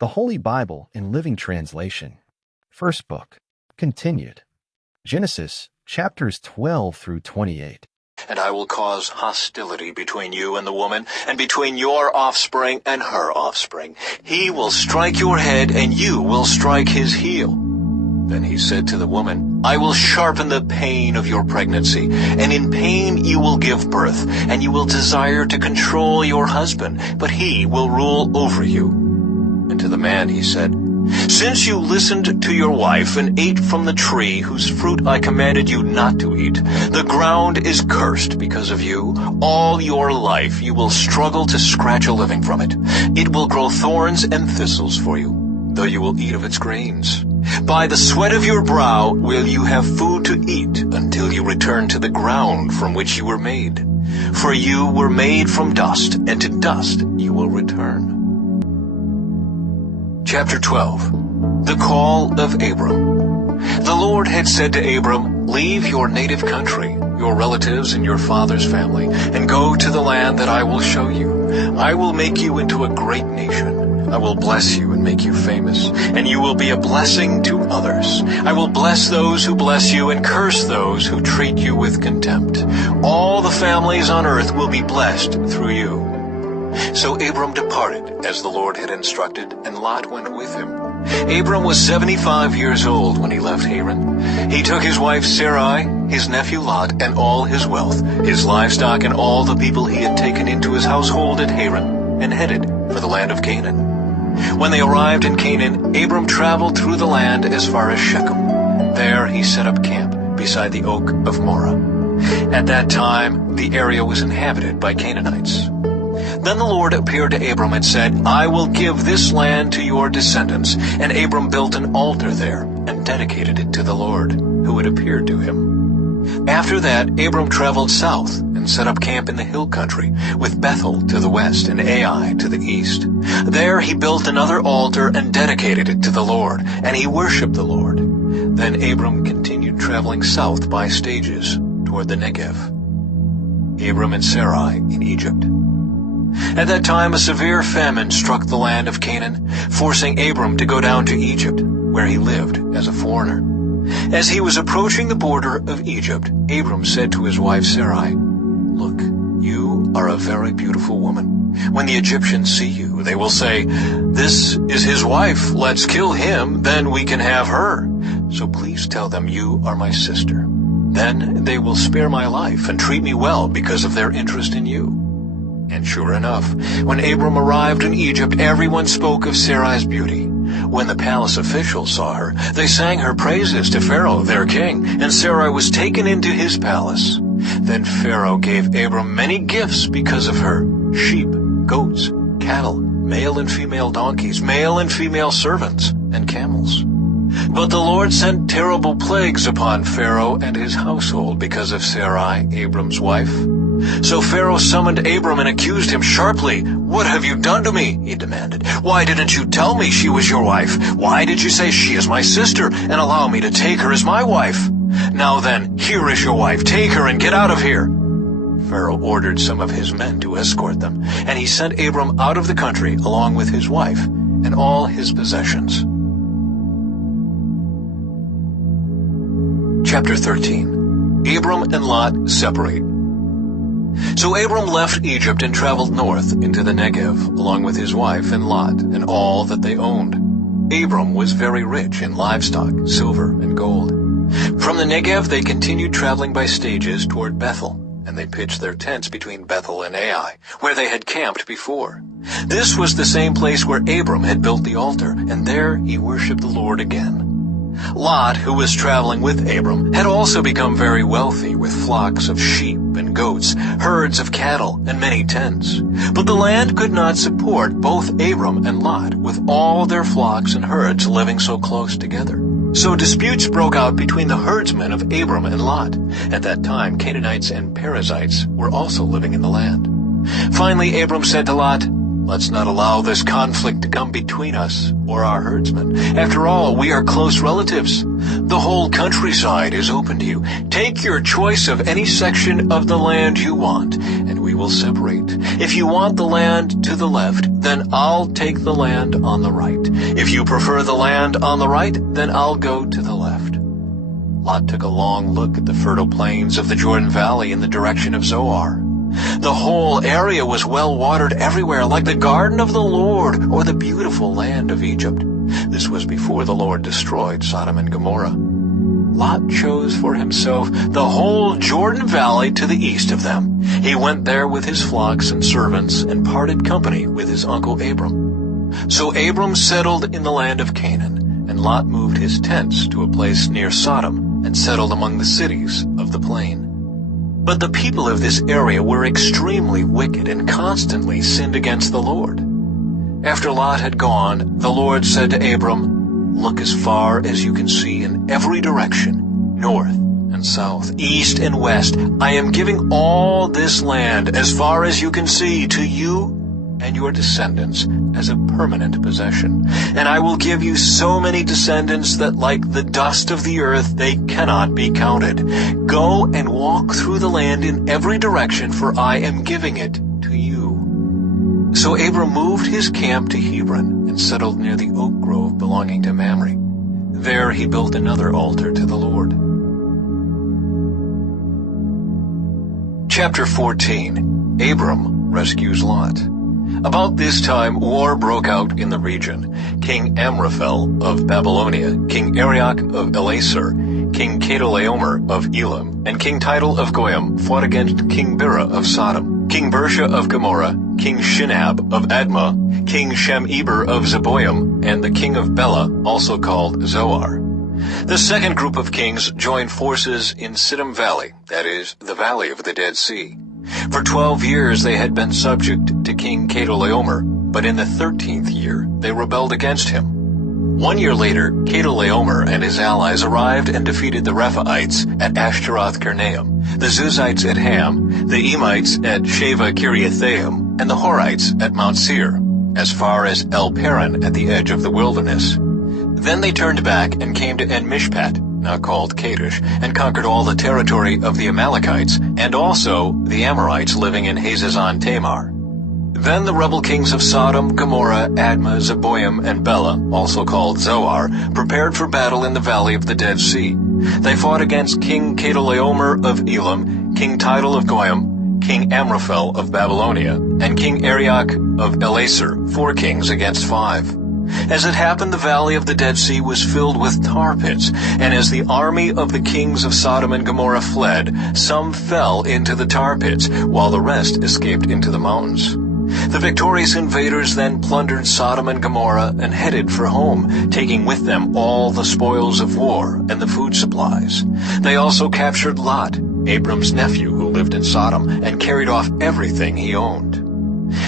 The Holy Bible in Living Translation. First book. Continued. Genesis, chapters 12 through 28. And I will cause hostility between you and the woman, and between your offspring and her offspring. He will strike your head, and you will strike his heel. Then he said to the woman, I will sharpen the pain of your pregnancy, and in pain you will give birth, and you will desire to control your husband, but he will rule over you. And to the man he said, Since you listened to your wife and ate from the tree whose fruit I commanded you not to eat, the ground is cursed because of you. All your life you will struggle to scratch a living from it. It will grow thorns and thistles for you, though you will eat of its grains. By the sweat of your brow will you have food to eat until you return to the ground from which you were made. For you were made from dust, and to dust you will return. Chapter 12. The Call of Abram. The Lord had said to Abram, Leave your native country, your relatives and your father's family, and go to the land that I will show you. I will make you into a great nation. I will bless you and make you famous, and you will be a blessing to others. I will bless those who bless you and curse those who treat you with contempt. All the families on earth will be blessed through you. So Abram departed, as the Lord had instructed, and Lot went with him. Abram was 75 years old when he left Haran. He took his wife Sarai, his nephew Lot, and all his wealth, his livestock, and all the people he had taken into his household at Haran, and headed for the land of Canaan. When they arrived in Canaan, Abram traveled through the land as far as Shechem. There he set up camp beside the oak of Moreh. At that time, the area was inhabited by Canaanites. Then the Lord appeared to Abram and said, I will give this land to your descendants. And Abram built an altar there and dedicated it to the Lord, who had appeared to him. After that, Abram traveled south and set up camp in the hill country, with Bethel to the west and Ai to the east. There he built another altar and dedicated it to the Lord, and he worshipped the Lord. Then Abram continued traveling south by stages toward the Negev. Abram and Sarai in Egypt. At that time a severe famine struck the land of Canaan, forcing Abram to go down to Egypt, where he lived as a foreigner. As he was approaching the border of Egypt, Abram said to his wife Sarai, Look, you are a very beautiful woman. When the Egyptians see you, they will say, This is his wife. Let's kill him, then we can have her. So please tell them you are my sister. Then they will spare my life and treat me well because of their interest in you. And sure enough, when Abram arrived in Egypt, everyone spoke of Sarai's beauty. When the palace officials saw her, they sang her praises to Pharaoh, their king, and Sarai was taken into his palace. Then Pharaoh gave Abram many gifts because of her: sheep, goats, cattle, male and female donkeys, male and female servants, and camels. But the Lord sent terrible plagues upon Pharaoh and his household because of Sarai, Abram's wife. So Pharaoh summoned Abram and accused him sharply. What have you done to me? He demanded. Why didn't you tell me she was your wife? Why did you say she is my sister and allow me to take her as my wife? Now then, here is your wife. Take her and get out of here. Pharaoh ordered some of his men to escort them, and he sent Abram out of the country along with his wife and all his possessions. Chapter 13. Abram and Lot separate. So Abram left Egypt and traveled north into the Negev, along with his wife and Lot, and all that they owned. Abram was very rich in livestock, silver, and gold. From the Negev they continued traveling by stages toward Bethel, and they pitched their tents between Bethel and Ai, where they had camped before. This was the same place where Abram had built the altar, and there he worshipped the Lord again. Lot, who was traveling with Abram, had also become very wealthy with flocks of sheep and goats, herds of cattle, and many tents. But the land could not support both Abram and Lot, with all their flocks and herds living so close together. So disputes broke out between the herdsmen of Abram and Lot. At that time, Canaanites and Perizzites were also living in the land. Finally, Abram said to Lot, Let's not allow this conflict to come between us or our herdsmen. After all, we are close relatives. The whole countryside is open to you. Take your choice of any section of the land you want, and we will separate. If you want the land to the left, then I'll take the land on the right. If you prefer the land on the right, then I'll go to the left. Lot took a long look at the fertile plains of the Jordan Valley in the direction of Zoar. The whole area was well watered everywhere, like the garden of the Lord or the beautiful land of Egypt. This was before the Lord destroyed Sodom and Gomorrah. Lot chose for himself the whole Jordan Valley to the east of them. He went there with his flocks and servants and parted company with his uncle Abram. So Abram settled in the land of Canaan, and Lot moved his tents to a place near Sodom and settled among the cities of the plain. But the people of this area were extremely wicked and constantly sinned against the Lord. After Lot had gone, the Lord said to Abram, "Look as far as you can see in every direction, north and south, east and west. I am giving all this land as far as you can see to you and your descendants as a permanent possession. And I will give you so many descendants that like the dust of the earth they cannot be counted. Go and walk through the land in every direction, for I am giving it to you." So Abram moved his camp to Hebron and settled near the oak grove belonging to Mamre. There he built another altar to the Lord. Chapter 14. Abram rescues Lot. About this time, war broke out in the region. King Amraphel of Babylonia, King Arioch of Elasar, King Chedorlaomer of Elam, and King Tidal of Goyim fought against King Bera of Sodom, King Bersha of Gomorrah, King Shinab of Admah, King Shemeber of Zeboim, and the king of Bela, also called Zoar. The second group of kings joined forces in Siddim Valley, that is, the valley of the Dead Sea. For 12 years they had been subject to King Chedorlaomer, but in the 13th year they rebelled against him. 1 year later, Chedorlaomer and his allies arrived and defeated the Rephaites at Ashtaroth-Karnaim, the Zuzites at Ham, the Emites at Sheva Kiriathaim, and the Horites at Mount Seir, as far as El Paran at the edge of the wilderness. Then they turned back and came to En-Mishpat, now called Kadesh, and conquered all the territory of the Amalekites, and also the Amorites living in Hazazon Tamar. Then the rebel kings of Sodom, Gomorrah, Admah, Zeboim, and Bela, also called Zoar, prepared for battle in the valley of the Dead Sea. They fought against King Chedorlaomer of Elam, King Tidal of Goyim, King Amraphel of Babylonia, and King Arioch of Elasar, 4 kings against 5. As it happened, the valley of the Dead Sea was filled with tar pits, and as the army of the kings of Sodom and Gomorrah fled, some fell into the tar pits, while the rest escaped into the mountains. The victorious invaders then plundered Sodom and Gomorrah and headed for home, taking with them all the spoils of war and the food supplies. They also captured Lot, Abram's nephew who lived in Sodom, and carried off everything he owned.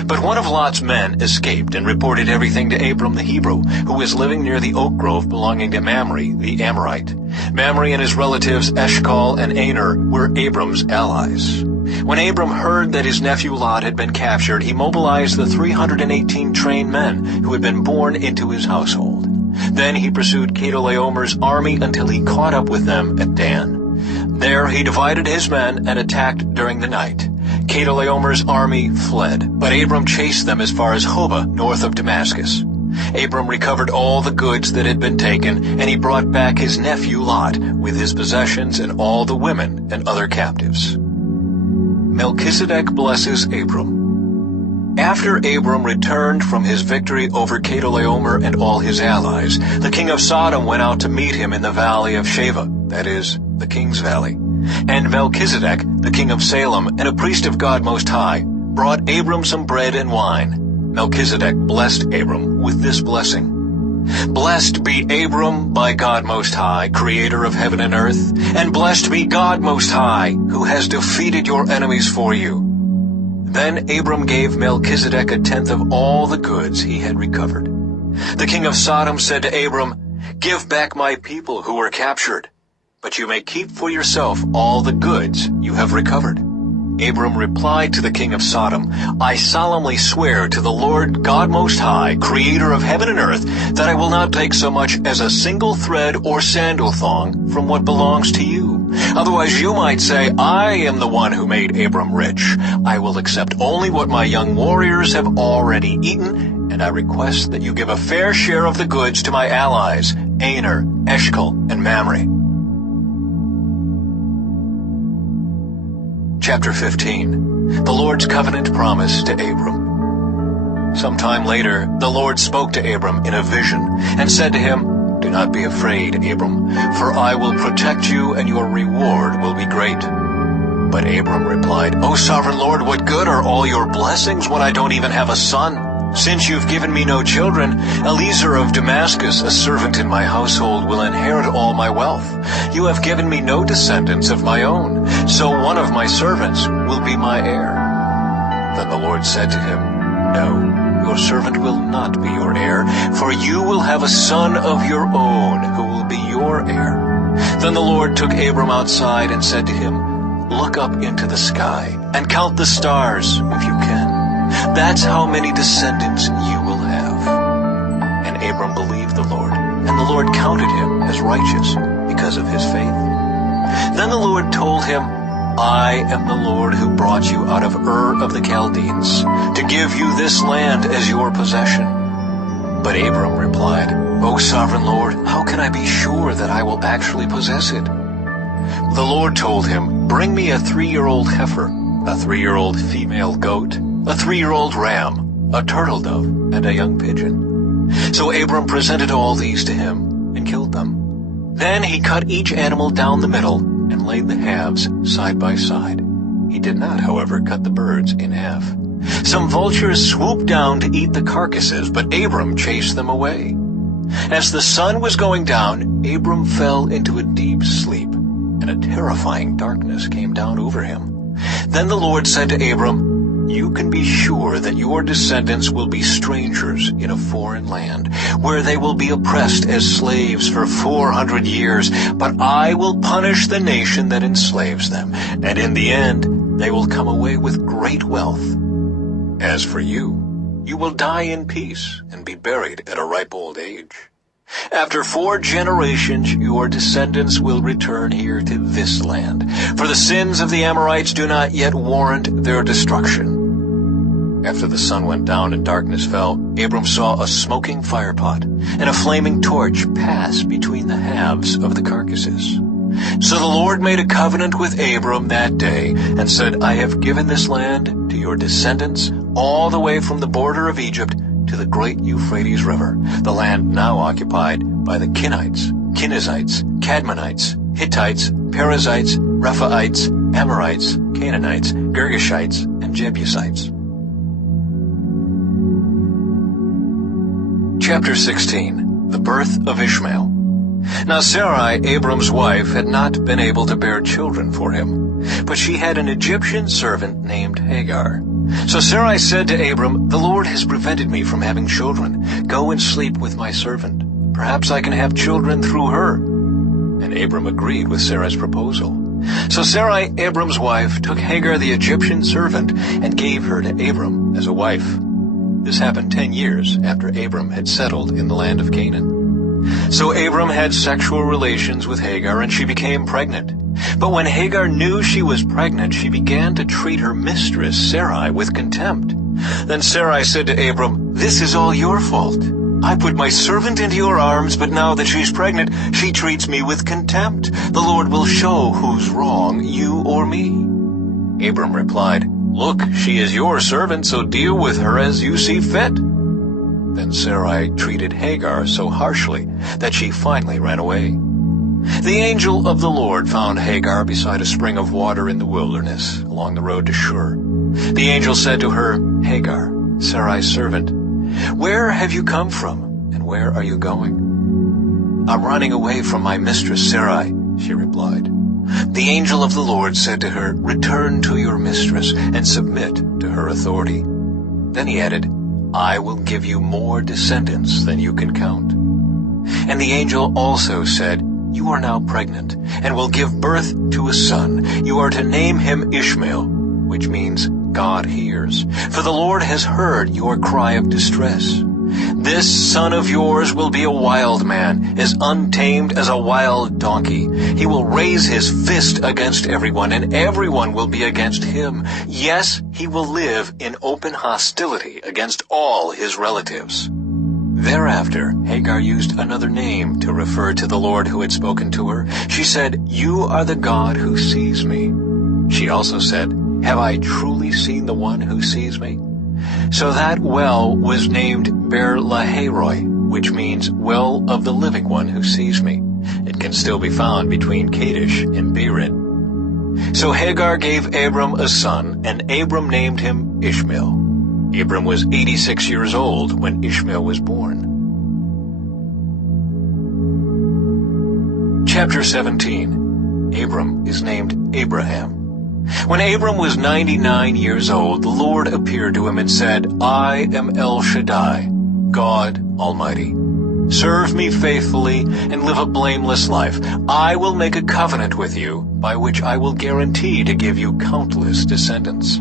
But one of Lot's men escaped and reported everything to Abram the Hebrew, who was living near the oak grove belonging to Mamre the Amorite. Mamre and his relatives Eshcol and Aner were Abram's allies. When Abram heard that his nephew Lot had been captured, he mobilized the 318 trained men who had been born into his household. Then he pursued Chedorlaomer's army until he caught up with them at Dan. There he divided his men and attacked during the night. Chedorlaomer's army fled, but Abram chased them as far as Hobah, north of Damascus. Abram recovered all the goods that had been taken, and he brought back his nephew Lot with his possessions and all the women and other captives. Melchizedek blesses Abram. After Abram returned from his victory over Chedorlaomer and all his allies, the king of Sodom went out to meet him in the valley of Sheva, that is, the king's valley. And Melchizedek, the king of Salem, and a priest of God Most High, brought Abram some bread and wine. Melchizedek blessed Abram with this blessing. Blessed be Abram by God Most High, creator of heaven and earth, and blessed be God Most High, who has defeated your enemies for you. Then Abram gave Melchizedek 1/10 of all the goods he had recovered. The king of Sodom said to Abram, "Give back my people who were captured, but you may keep for yourself all the goods you have recovered." Abram replied to the king of Sodom, I solemnly swear to the Lord God Most High, creator of heaven and earth, that I will not take so much as a single thread or sandal thong from what belongs to you. Otherwise you might say, I am the one who made Abram rich. I will accept only what my young warriors have already eaten, and I request that you give a fair share of the goods to my allies, Aner, Eshcol, and Mamre. Chapter 15. The Lord's Covenant Promise to Abram. Sometime later, the Lord spoke to Abram in a vision and said to him, Do not be afraid, Abram, for I will protect you and your reward will be great. But Abram replied, O sovereign Lord, what good are all your blessings when I don't even have a son? Since you've given me no children, Eliezer of Damascus, a servant in my household, will inherit all my wealth. You have given me no descendants of my own, so one of my servants will be my heir. Then the Lord said to him, No, your servant will not be your heir, for you will have a son of your own who will be your heir. Then the Lord took Abram outside and said to him, Look up into the sky and count the stars if you can. That's how many descendants you will have. And Abram believed the Lord, and the Lord counted him as righteous because of his faith. Then the Lord told him, I am the Lord who brought you out of Ur of the Chaldeans, to give you this land as your possession. But Abram replied, O sovereign Lord, how can I be sure that I will actually possess it? The Lord told him, Bring me a 3-year-old heifer, a 3-year-old female goat, a 3-year-old ram, a turtle dove, and a young pigeon. So Abram presented all these to him and killed them. Then he cut each animal down the middle and laid the halves side by side. He did not, however, cut the birds in half. Some vultures swooped down to eat the carcasses, but Abram chased them away. As the sun was going down, Abram fell into a deep sleep, and a terrifying darkness came down over him. Then the Lord said to Abram, You can be sure that your descendants will be strangers in a foreign land, where they will be oppressed as slaves for 400 years, but I will punish the nation that enslaves them, and in the end they will come away with great wealth. As for you, you will die in peace and be buried at a ripe old age. After 4 generations your descendants will return here to this land, for the sins of the Amorites do not yet warrant their destruction. After the sun went down and darkness fell, Abram saw a smoking firepot and a flaming torch pass between the halves of the carcasses. So the Lord made a covenant with Abram that day and said, I have given this land to your descendants all the way from the border of Egypt to the great Euphrates River, the land now occupied by the Kenites, Kenizzites, Cadmonites, Hittites, Perizzites, Rephaites, Amorites, Canaanites, Girgashites, and Jebusites. Chapter 16. The Birth of Ishmael. Now Sarai, Abram's wife, had not been able to bear children for him, but she had an Egyptian servant named Hagar. So Sarai said to Abram, The Lord has prevented me from having children. Go and sleep with my servant. Perhaps I can have children through her. And Abram agreed with Sarai's proposal. So Sarai, Abram's wife, took Hagar the Egyptian servant and gave her to Abram as a wife. This happened 10 years after Abram had settled in the land of Canaan. So Abram had sexual relations with Hagar, and she became pregnant. But when Hagar knew she was pregnant, she began to treat her mistress, Sarai, with contempt. Then Sarai said to Abram, This is all your fault. I put my servant into your arms, but now that she's pregnant, she treats me with contempt. The Lord will show who's wrong, you or me. Abram replied, Look, she is your servant, so deal with her as you see fit. Then Sarai treated Hagar so harshly that she finally ran away. The angel of the Lord found Hagar beside a spring of water in the wilderness, along the road to Shur. The angel said to her, Hagar, Sarai's servant, where have you come from, and where are you going? I'm running away from my mistress Sarai, she replied. The angel of the Lord said to her, Return to your mistress and submit to her authority. Then he added, I will give you more descendants than you can count. And the angel also said, You are now pregnant, and will give birth to a son. You are to name him Ishmael, which means God hears. For the Lord has heard your cry of distress. This son of yours will be a wild man, as untamed as a wild donkey. He will raise his fist against everyone, and everyone will be against him. Yes, he will live in open hostility against all his relatives. Thereafter, Hagar used another name to refer to the Lord who had spoken to her. She said, "You are the God who sees me." She also said, "Have I truly seen the one who sees me?" So that well was named Ber-Lahairoi, which means well of the living one who sees me. It can still be found between Kadesh and Bered. So Hagar gave Abram a son, and Abram named him Ishmael. Abram was 86 years old when Ishmael was born. Chapter 17. Abram is named Abraham. When Abram was 99 years old, the Lord appeared to him and said, "I am El Shaddai, God Almighty. Serve me faithfully and live a blameless life. I will make a covenant with you, by which I will guarantee to give you countless descendants."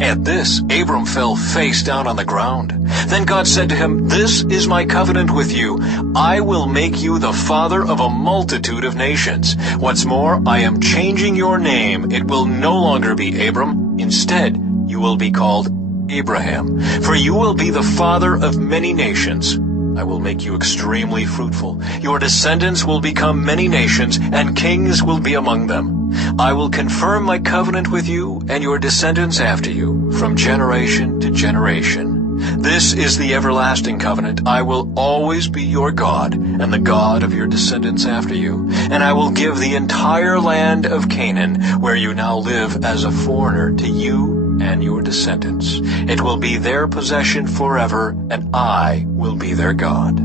At this, Abram fell face down on the ground. Then God said to him, "This is my covenant with you. I will make you the father of a multitude of nations. What's more, I am changing your name. It will no longer be Abram. Instead, you will be called Abraham, for you will be the father of many nations. I will make you extremely fruitful. Your descendants will become many nations, and kings will be among them. I will confirm my covenant with you and your descendants after you, from generation to generation. This is the everlasting covenant. I will always be your God, and the God of your descendants after you. And I will give the entire land of Canaan, where you now live as a foreigner, to you and your descendants. It will be their possession forever, and I will be their God."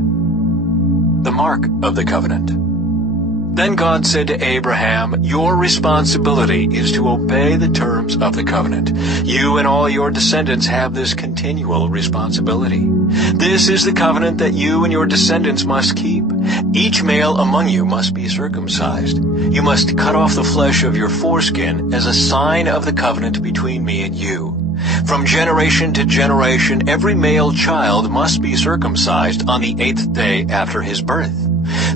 The mark of the covenant. Then God said to Abraham, "Your responsibility is to obey the terms of the covenant. You and all your descendants have this continual responsibility. This is the covenant that you and your descendants must keep. Each male among you must be circumcised. You must cut off the flesh of your foreskin as a sign of the covenant between me and you. From generation to generation, every male child must be circumcised on the 8th day after his birth.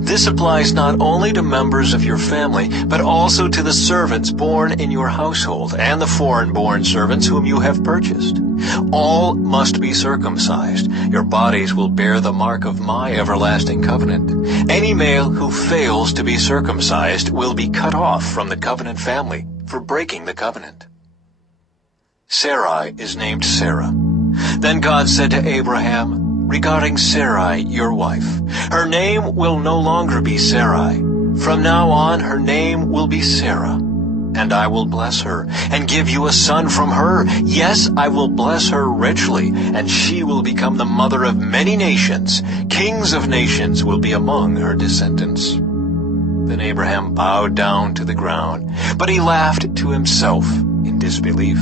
This applies not only to members of your family, but also to the servants born in your household and the foreign-born servants whom you have purchased. All must be circumcised. Your bodies will bear the mark of my everlasting covenant. Any male who fails to be circumcised will be cut off from the covenant family for breaking the covenant." Sarai is named Sarah. Then God said to Abraham, "Regarding Sarai, your wife, her name will no longer be Sarai. From now on, her name will be Sarah. And I will bless her and give you a son from her. Yes, I will bless her richly, and she will become the mother of many nations. Kings of nations will be among her descendants." Then Abraham bowed down to the ground, but he laughed to himself in disbelief.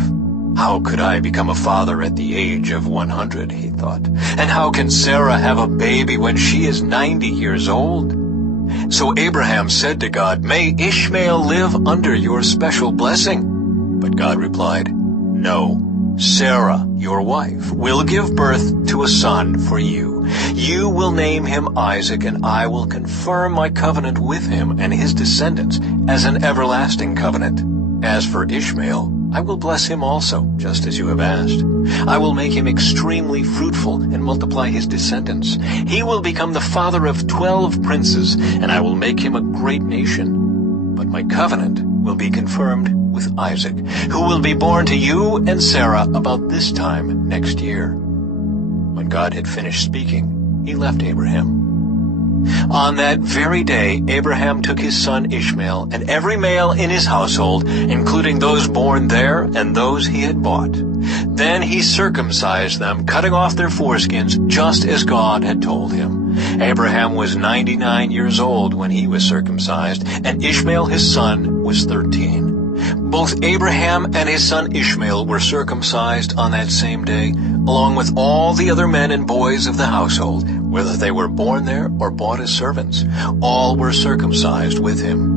"How could I become a father at the age of 100, he thought. "And how can Sarah have a baby when she is 90 years old?" So Abraham said to God, "May Ishmael live under your special blessing." But God replied, "No, Sarah, your wife, will give birth to a son for you. You will name him Isaac, and I will confirm my covenant with him and his descendants as an everlasting covenant. As for Ishmael, I will bless him also, just as you have asked. I will make him extremely fruitful and multiply his descendants. He will become the father of 12 princes, and I will make him a great nation. But my covenant will be confirmed with Isaac, who will be born to you and Sarah about this time next year." When God had finished speaking, he left Abraham. On that very day, Abraham took his son Ishmael and every male in his household, including those born there and those he had bought. Then he circumcised them, cutting off their foreskins, just as God had told him. Abraham was 99 years old when he was circumcised, and Ishmael his son was 13. Both Abraham and his son Ishmael were circumcised on that same day, along with all the other men and boys of the household, whether they were born there or bought as servants. All were circumcised with him.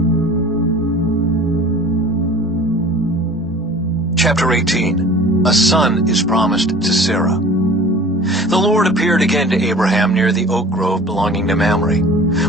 Chapter 18. A son is promised to Sarah. The Lord appeared again to Abraham near the oak grove belonging to Mamre.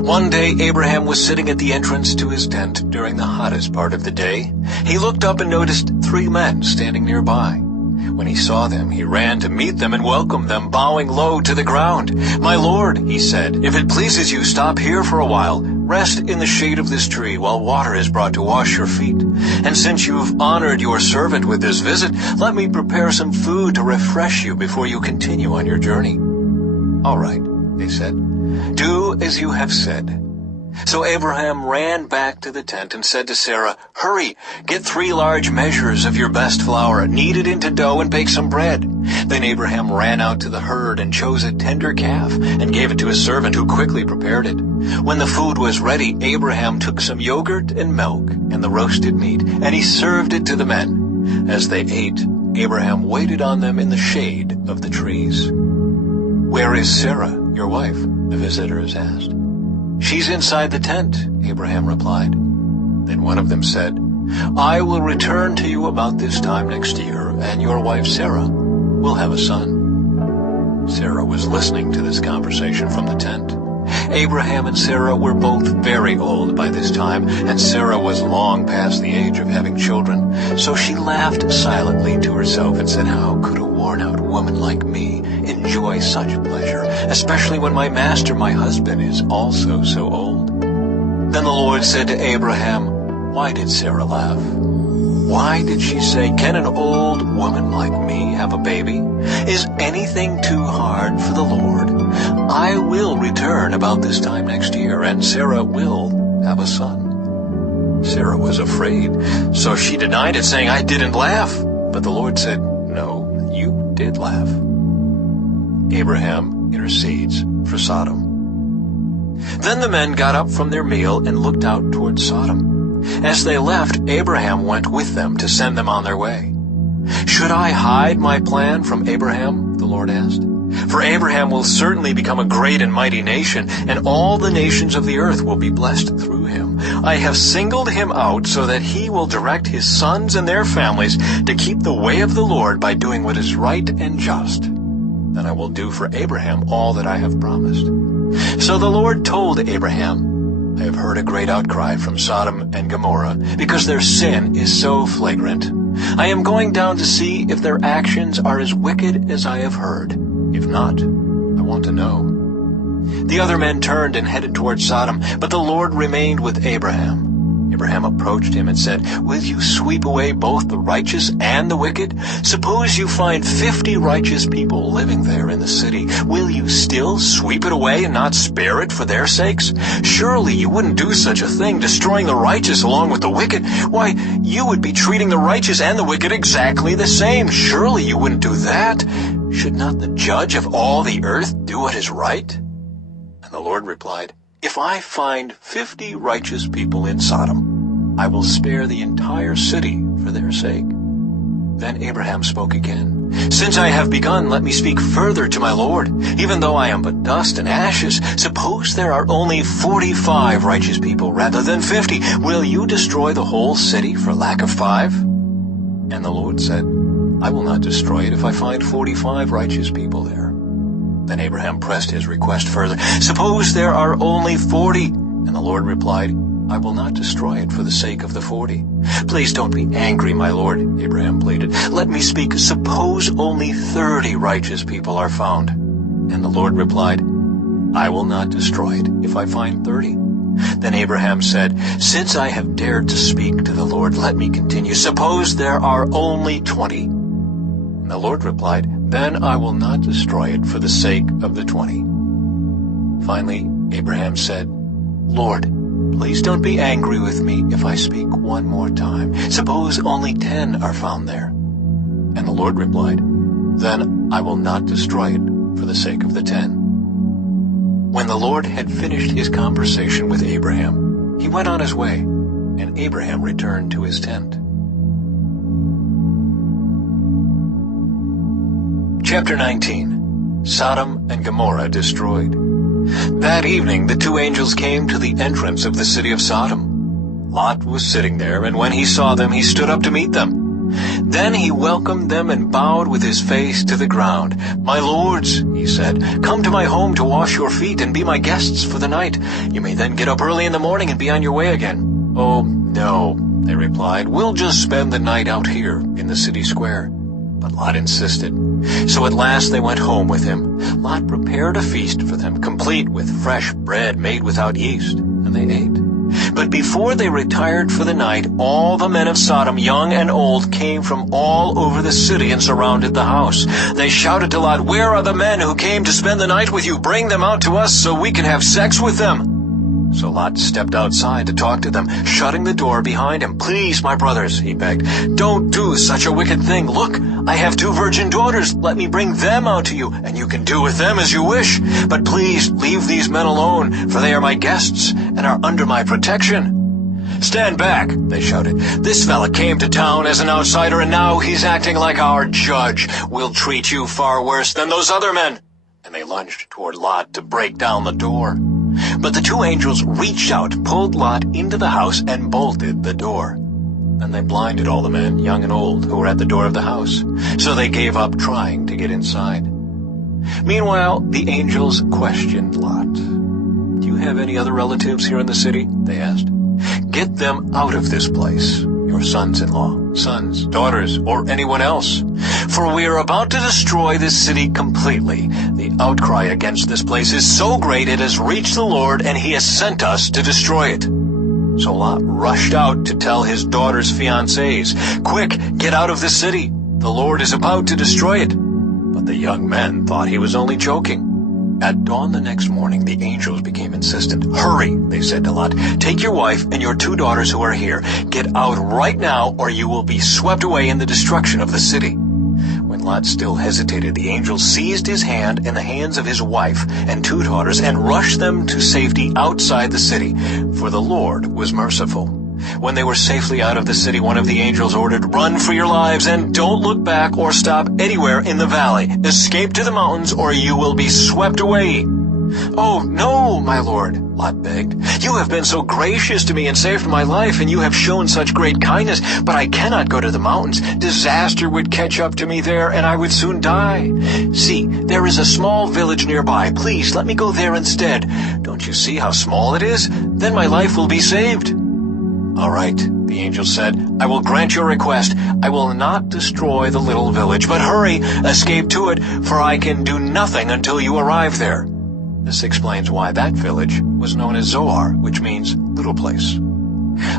One day Abraham was sitting at the entrance to his tent during the hottest part of the day. He looked up and noticed 3 men standing nearby. When he saw them, he ran to meet them and welcomed them, bowing low to the ground. "My lord," he said, "if it pleases you, stop here for a while. Rest in the shade of this tree while water is brought to wash your feet. And since you've honored your servant with this visit, let me prepare some food to refresh you before you continue on your journey." "All right," they said. "Do as you have said." So Abraham ran back to the tent and said to Sarah, "Hurry, get 3 large measures of your best flour, knead it into dough, and bake some bread." Then Abraham ran out to the herd and chose a tender calf and gave it to his servant, who quickly prepared it. When the food was ready, Abraham took some yogurt and milk and the roasted meat, and he served it to the men. As they ate, Abraham waited on them in the shade of the trees. "Where is Sarah, your wife?" the visitors asked. "She's inside the tent," Abraham replied. Then one of them said, "I will return to you about this time next year, and your wife Sarah will have a son." Sarah was listening to this conversation from the tent. Abraham and Sarah were both very old by this time, and Sarah was long past the age of having children. So she laughed silently to herself and said, "How could a worn-out woman like me enjoy such pleasure, especially when my master, my husband, is also so old?" Then the Lord said to Abraham, "Why did Sarah laugh? Why did she say, 'Can an old woman like me have a baby?' Is anything too hard for the Lord? I will return about this time next year, and Sarah will have a son." Sarah was afraid, so she denied it, saying, "I didn't laugh." But the Lord said, "No, you did laugh." Abraham intercedes for Sodom. Then the men got up from their meal and looked out toward Sodom. As they left, Abraham went with them to send them on their way. "Should I hide my plan from Abraham?" the Lord asked. "For Abraham will certainly become a great and mighty nation, and all the nations of the earth will be blessed through him. I have singled him out so that he will direct his sons and their families to keep the way of the Lord by doing what is right and just. Then I will do for Abraham all that I have promised." So the Lord told Abraham, "I have heard a great outcry from Sodom and Gomorrah, because their sin is so flagrant. I am going down to see if their actions are as wicked as I have heard. If not, I want to know." The other men turned and headed toward Sodom, but the Lord remained with Abraham. Abraham approached him and said, "Will you sweep away both the righteous and the wicked? Suppose you find 50 righteous people living there in the city. Will you still sweep it away and not spare it for their sakes? Surely you wouldn't do such a thing, destroying the righteous along with the wicked. Why, you would be treating the righteous and the wicked exactly the same. Surely you wouldn't do that. Should not the judge of all the earth do what is right?" And the Lord replied, "If I find 50 righteous people in Sodom, I will spare the entire city for their sake." Then Abraham spoke again, "Since I have begun, let me speak further to my Lord. Even though I am but dust and ashes, suppose there are only 45 righteous people rather than 50. Will you destroy the whole city for lack of 5? And the Lord said, "I will not destroy it if I find 45 righteous people there." Then Abraham pressed his request further, "Suppose there are only 40. And the Lord replied, "I will not destroy it for the sake of the 40. "Please don't be angry, my Lord," Abraham pleaded. "Let me speak. Suppose only 30 righteous people are found." And the Lord replied, "I will not destroy it if I find 30. Then Abraham said, "Since I have dared to speak to the Lord, let me continue. Suppose there are only 20. And the Lord replied, "Then I will not destroy it for the sake of the 20. Finally, Abraham said, "Lord, please don't be angry with me if I speak one more time. Suppose only 10 are found there." And the Lord replied, "Then I will not destroy it for the sake of the 10. When the Lord had finished his conversation with Abraham, he went on his way, and Abraham returned to his tent. Chapter 19. Sodom and Gomorrah destroyed. That evening the 2 angels came to the entrance of the city of Sodom. Lot was sitting there, and when he saw them, he stood up to meet them. Then he welcomed them and bowed with his face to the ground. "My lords," he said, "come to my home to wash your feet and be my guests for the night. You may then get up early in the morning and be on your way again." "Oh, no," they replied. "We'll just spend the night out here in the city square." But Lot insisted. So at last they went home with him. Lot prepared a feast for them, complete with fresh bread made without yeast, and they ate. But before they retired for the night, all the men of Sodom, young and old, came from all over the city and surrounded the house. They shouted to Lot, "Where are the men who came to spend the night with you? Bring them out to us so we can have sex with them." So Lot stepped outside to talk to them, shutting the door behind him. "Please, my brothers," he begged, "don't do such a wicked thing. Look, I have 2 virgin daughters. Let me bring them out to you, and you can do with them as you wish. But please leave these men alone, for they are my guests and are under my protection." "Stand back," they shouted. "This fella came to town as an outsider, and now he's acting like our judge. We'll treat you far worse than those other men." And they lunged toward Lot to break down the door. But the 2 angels reached out, pulled Lot into the house, and bolted the door. Then they blinded all the men, young and old, who were at the door of the house, so they gave up trying to get inside. Meanwhile, the angels questioned Lot. "Do you have any other relatives here in the city?" they asked. "Get them out of this place, your sons-in-law, sons, daughters, or anyone else. For we are about to destroy this city completely. The outcry against this place is so great it has reached the Lord, and he has sent us to destroy it." So Lot rushed out to tell his daughter's fiancés, "Quick, get out of the city. The Lord is about to destroy it." But the young men thought he was only joking. At dawn the next morning, the angels became insistent. "Hurry," they said to Lot. "Take your wife and your 2 daughters who are here. Get out right now, or you will be swept away in the destruction of the city." When Lot still hesitated, the angels seized his hand and the hands of his wife and 2 daughters and rushed them to safety outside the city, for the Lord was merciful. When they were safely out of the city, one of the angels ordered, "Run for your lives and don't look back or stop anywhere in the valley. Escape to the mountains or you will be swept away." "Oh, no, my lord," Lot begged. "You have been so gracious to me and saved my life, and you have shown such great kindness, but I cannot go to the mountains. Disaster would catch up to me there, and I would soon die. See, there is a small village nearby. Please, let me go there instead. Don't you see how small it is? Then my life will be saved." "All right," the angel said, "I will grant your request. I will not destroy the little village, but hurry, escape to it, for I can do nothing until you arrive there." This explains why that village was known as Zoar, which means little place.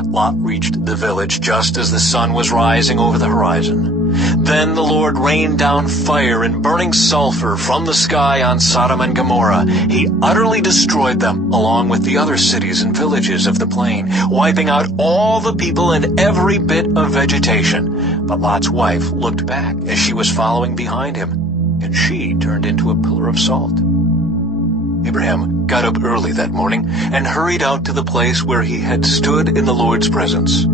Lot reached the village just as the sun was rising over the horizon. Then the Lord rained down fire and burning sulfur from the sky on Sodom and Gomorrah. He utterly destroyed them, along with the other cities and villages of the plain, wiping out all the people and every bit of vegetation. But Lot's wife looked back as she was following behind him, and she turned into a pillar of salt. Abraham got up early that morning and hurried out to the place where he had stood in the Lord's presence.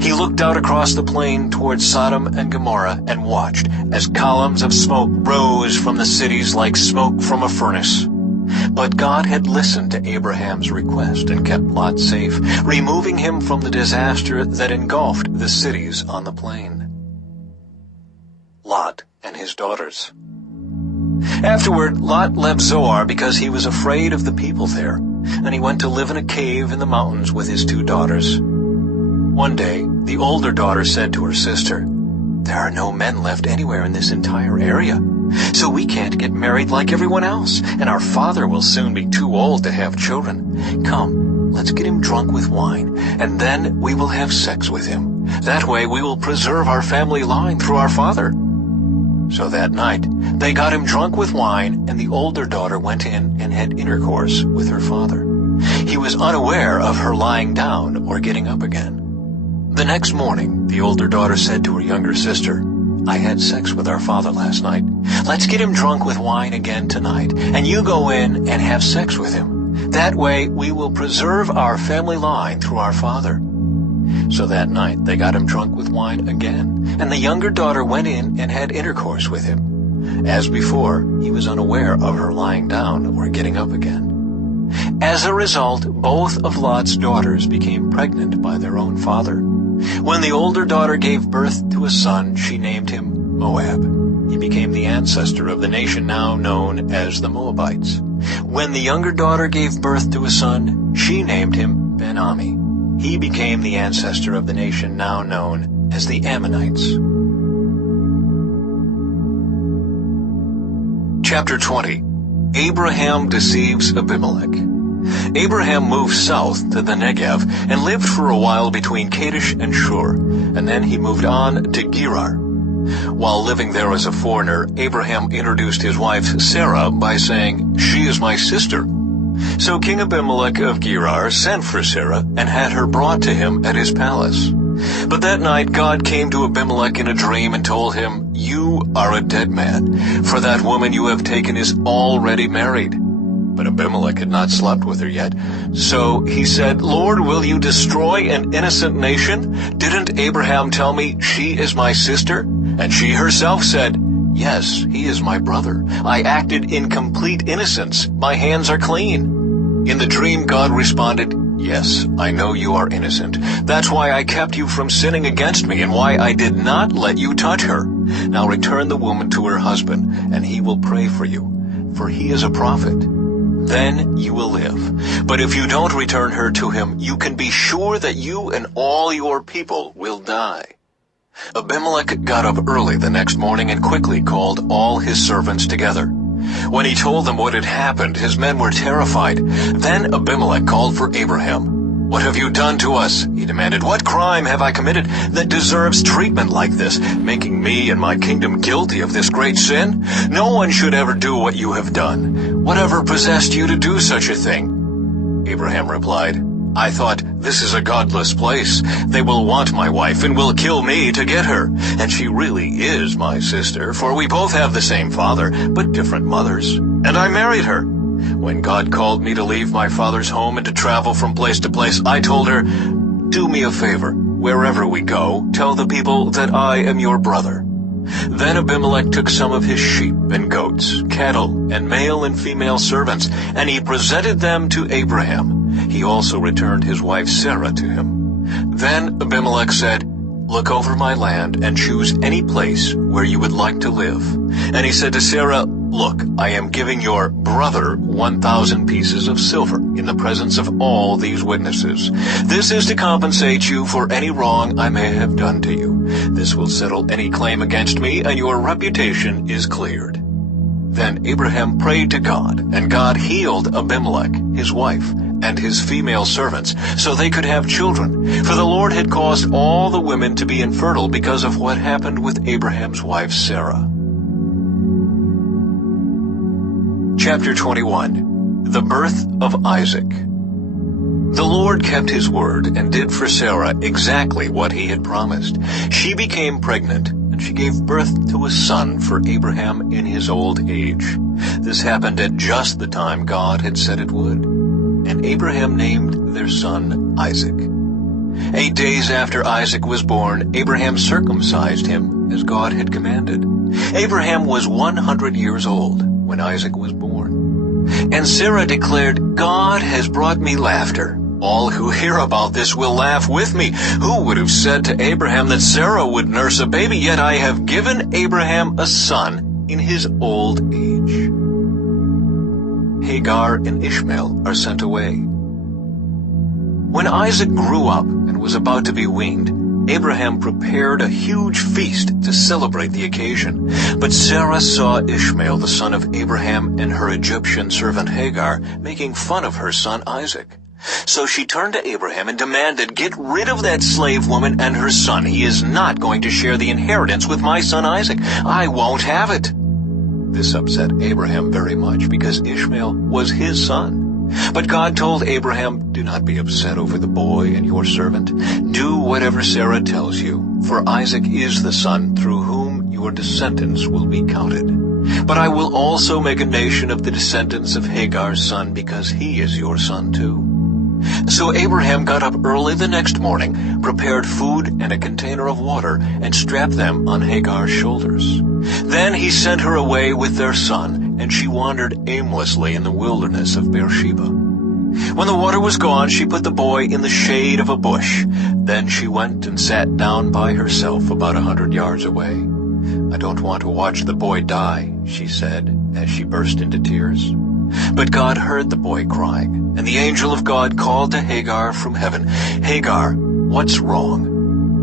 He looked out across the plain towards Sodom and Gomorrah and watched as columns of smoke rose from the cities like smoke from a furnace. But God had listened to Abraham's request and kept Lot safe, removing him from the disaster that engulfed the cities on the plain. Lot and his daughters. Afterward, Lot left Zoar because he was afraid of the people there, and he went to live in a cave in the mountains with his 2 daughters. One day, the older daughter said to her sister, "There are no men left anywhere in this entire area, so we can't get married like everyone else, and our father will soon be too old to have children. Come, let's get him drunk with wine, and then we will have sex with him. That way we will preserve our family line through our father." So that night, they got him drunk with wine, and the older daughter went in and had intercourse with her father. He was unaware of her lying down or getting up again. The next morning, the older daughter said to her younger sister, "I had sex with our father last night. Let's get him drunk with wine again tonight, and you go in and have sex with him. That way we will preserve our family line through our father." So that night they got him drunk with wine again, and the younger daughter went in and had intercourse with him. As before, he was unaware of her lying down or getting up again. As a result, both of Lot's daughters became pregnant by their own father. When the older daughter gave birth to a son, she named him Moab. He became the ancestor of the nation now known as the Moabites. When the younger daughter gave birth to a son, she named him Ben-Ami. He became the ancestor of the nation now known as the Ammonites. Chapter 20. Abraham deceives Abimelech. Abraham moved south to the Negev and lived for a while between Kadesh and Shur, and then he moved on to Gerar. While living there as a foreigner, Abraham introduced his wife Sarah by saying, "She is my sister." So King Abimelech of Gerar sent for Sarah and had her brought to him at his palace. But that night God came to Abimelech in a dream and told him, "You are a dead man, for that woman you have taken is already married." But Abimelech had not slept with her yet. So he said, "Lord, will you destroy an innocent nation? Didn't Abraham tell me she is my sister?" And she herself said, "Yes, he is my brother. I acted in complete innocence. My hands are clean." In the dream, God responded, "Yes, I know you are innocent. That's why I kept you from sinning against me and why I did not let you touch her. Now return the woman to her husband, and he will pray for you, for he is a prophet. Then you will live. But if you don't return her to him, you can be sure that you and all your people will die." Abimelech got up early the next morning and quickly called all his servants together. When he told them what had happened, his men were terrified. Then Abimelech called for Abraham. "What have you done to us?" he demanded. "What crime have I committed that deserves treatment like this, making me and my kingdom guilty of this great sin? No one should ever do what you have done. Whatever possessed you to do such a thing?" Abraham replied, "I thought, this is a godless place. They will want my wife and will kill me to get her. And she really is my sister, for we both have the same father, but different mothers. And I married her. When God called me to leave my father's home and to travel from place to place, I told her, 'Do me a favor. Wherever we go, tell the people that I am your brother.' Then Abimelech took some of his sheep and goats, cattle, and male and female servants, and he presented them to Abraham. He also returned his wife Sarah to him. Then Abimelech said, 'Look over my land and choose any place where you would like to live.' And he said to Sarah, 'Look, I am giving your brother 1,000 pieces of silver in the presence of all these witnesses. This is to compensate you for any wrong I may have done to you. This will settle any claim against me, and your reputation is cleared.' Then Abraham prayed to God, and God healed Abimelech, his wife, and his female servants, so they could have children. For the Lord had caused all the women to be infertile because of what happened with Abraham's wife Sarah. Chapter 21. The Birth of Isaac. The Lord kept his word and did for Sarah exactly what he had promised. She became pregnant, and she gave birth to a son for Abraham in his old age. This happened at just the time God had said it would. And Abraham named their son Isaac. 8 days after Isaac was born, Abraham circumcised him as God had commanded. Abraham was 100 years old when Isaac was born. And Sarah declared, "God has brought me laughter. All who hear about this will laugh with me. Who would have said to Abraham that Sarah would nurse a baby? Yet I have given Abraham a son in his old age." Hagar and Ishmael are sent away. When Isaac grew up and was about to be weaned, Abraham prepared a huge feast to celebrate the occasion. But Sarah saw Ishmael, the son of Abraham, and her Egyptian servant Hagar making fun of her son Isaac. So she turned to Abraham and demanded, "Get rid of that slave woman and her son. He is not going to share the inheritance with my son Isaac. I won't have it." This upset Abraham very much because Ishmael was his son. But God told Abraham, "Do not be upset over the boy and your servant. Do whatever Sarah tells you, for Isaac is the son through whom your descendants will be counted. But I will also make a nation of the descendants of Hagar's son, because he is your son too." So Abraham got up early the next morning, prepared food and a container of water, and strapped them on Hagar's shoulders. Then he sent her away with their son, and she wandered aimlessly in the wilderness of Beersheba. When the water was gone, she put the boy in the shade of a bush. Then she went and sat down by herself about 100 yards away. "I don't want to watch the boy die," she said, as she burst into tears. But God heard the boy crying, and the angel of God called to Hagar from heaven, "Hagar, what's wrong?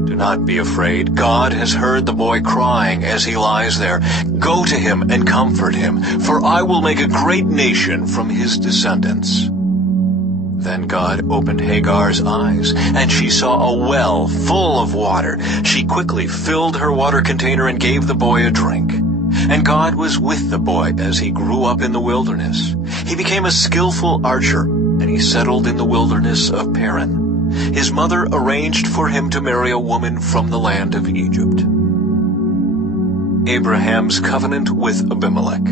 Do not be afraid. God has heard the boy crying as he lies there. Go to him and comfort him, for I will make a great nation from his descendants." Then God opened Hagar's eyes, and she saw a well full of water. She quickly filled her water container and gave the boy a drink. And God was with the boy as he grew up in the wilderness. He became a skillful archer, and he settled in the wilderness of Paran. His mother arranged for him to marry a woman from the land of Egypt. Abraham's covenant with Abimelech.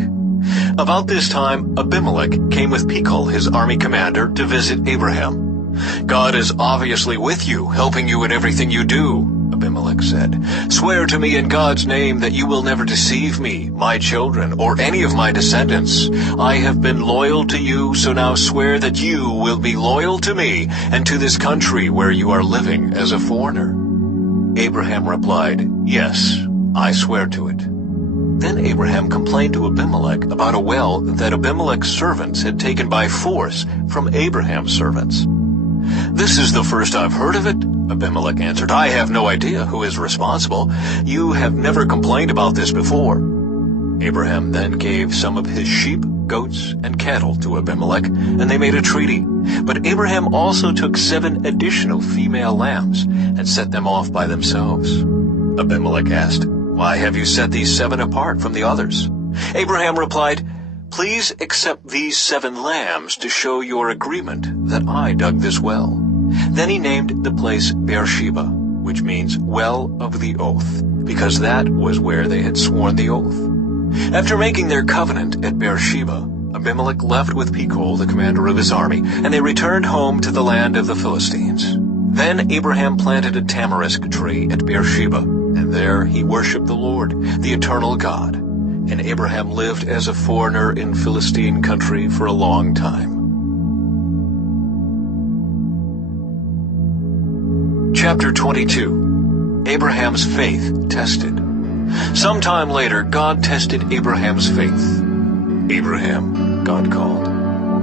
About this time, Abimelech came with Phicol, his army commander, to visit Abraham. "God is obviously with you, helping you in everything you do," Abimelech said. "Swear to me in God's name that you will never deceive me, my children, or any of my descendants. I have been loyal to you, so now swear that you will be loyal to me and to this country where you are living as a foreigner." Abraham replied, "Yes, I swear to it." Then Abraham complained to Abimelech about a well that Abimelech's servants had taken by force from Abraham's servants. "This is the first I've heard of it," Abimelech answered. "I have no idea who is responsible. You have never complained about this before." Abraham then gave some of his sheep, goats, and cattle to Abimelech, and they made a treaty. But Abraham also took 7 additional female lambs and set them off by themselves. Abimelech asked, "Why have you set these 7 apart from the others?" Abraham replied, "Please accept these 7 lambs to show your agreement that I dug this well." Then he named the place Beersheba, which means well of the oath, because that was where they had sworn the oath. After making their covenant at Beersheba, Abimelech left with Phicol, the commander of his army, and they returned home to the land of the Philistines. Then Abraham planted a tamarisk tree at Beersheba, and there he worshipped the Lord, the eternal God. And Abraham lived as a foreigner in Philistine country for a long time. Chapter 22. Abraham's faith tested. Sometime later, God tested Abraham's faith. "Abraham," God called.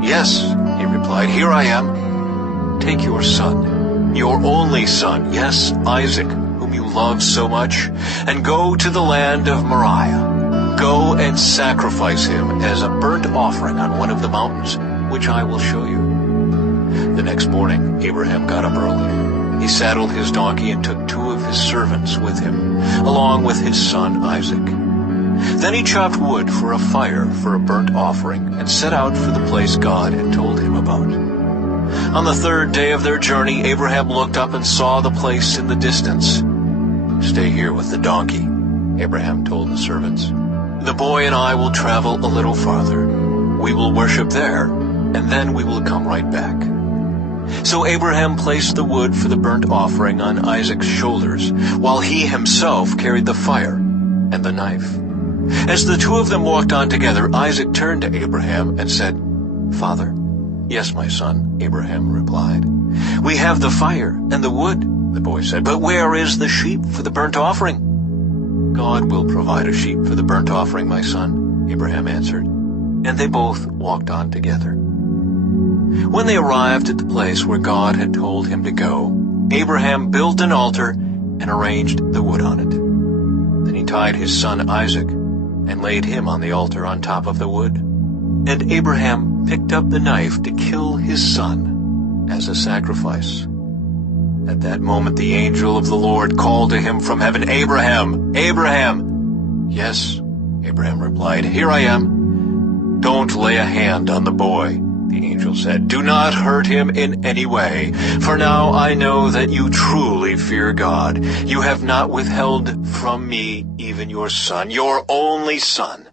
"Yes," he replied, "here I am." "Take your son, your only son, yes, Isaac, whom you love so much, and go to the land of Moriah. Go and sacrifice him as a burnt offering on one of the mountains, which I will show you." The next morning, Abraham got up early. He saddled his donkey and took 2 of his servants with him, along with his son Isaac. Then he chopped wood for a fire for a burnt offering and set out for the place God had told him about. On the 3rd day of their journey, Abraham looked up and saw the place in the distance. "Stay here with the donkey," Abraham told the servants. "The boy and I will travel a little farther. We will worship there, and then we will come right back." So Abraham placed the wood for the burnt offering on Isaac's shoulders, while he himself carried the fire and the knife. As the 2 of them walked on together, Isaac turned to Abraham and said, "Father?" "Yes, my son," Abraham replied. "We have the fire and the wood," the boy said, "but where is the sheep for the burnt offering?" "God will provide a sheep for the burnt offering, my son," Abraham answered. And they both walked on together. When they arrived at the place where God had told him to go, Abraham built an altar and arranged the wood on it. Then he tied his son Isaac and laid him on the altar on top of the wood. And Abraham picked up the knife to kill his son as a sacrifice. At that moment the angel of the Lord called to him from heaven, "Abraham, Abraham!" "Yes," Abraham replied, "here I am." "Don't lay a hand on the boy," the angel said. "Do not hurt him in any way, for now I know that you truly fear God. You have not withheld from me even your son, your only son."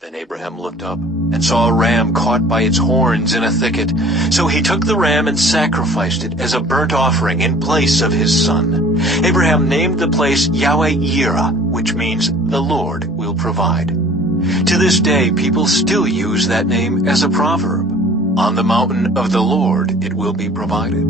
Then Abraham looked up and saw a ram caught by its horns in a thicket. So he took the ram and sacrificed it as a burnt offering in place of his son. Abraham named the place Yahweh-Yireh, which means the Lord will provide. To this day, people still use that name as a proverb. On the mountain of the Lord it will be provided.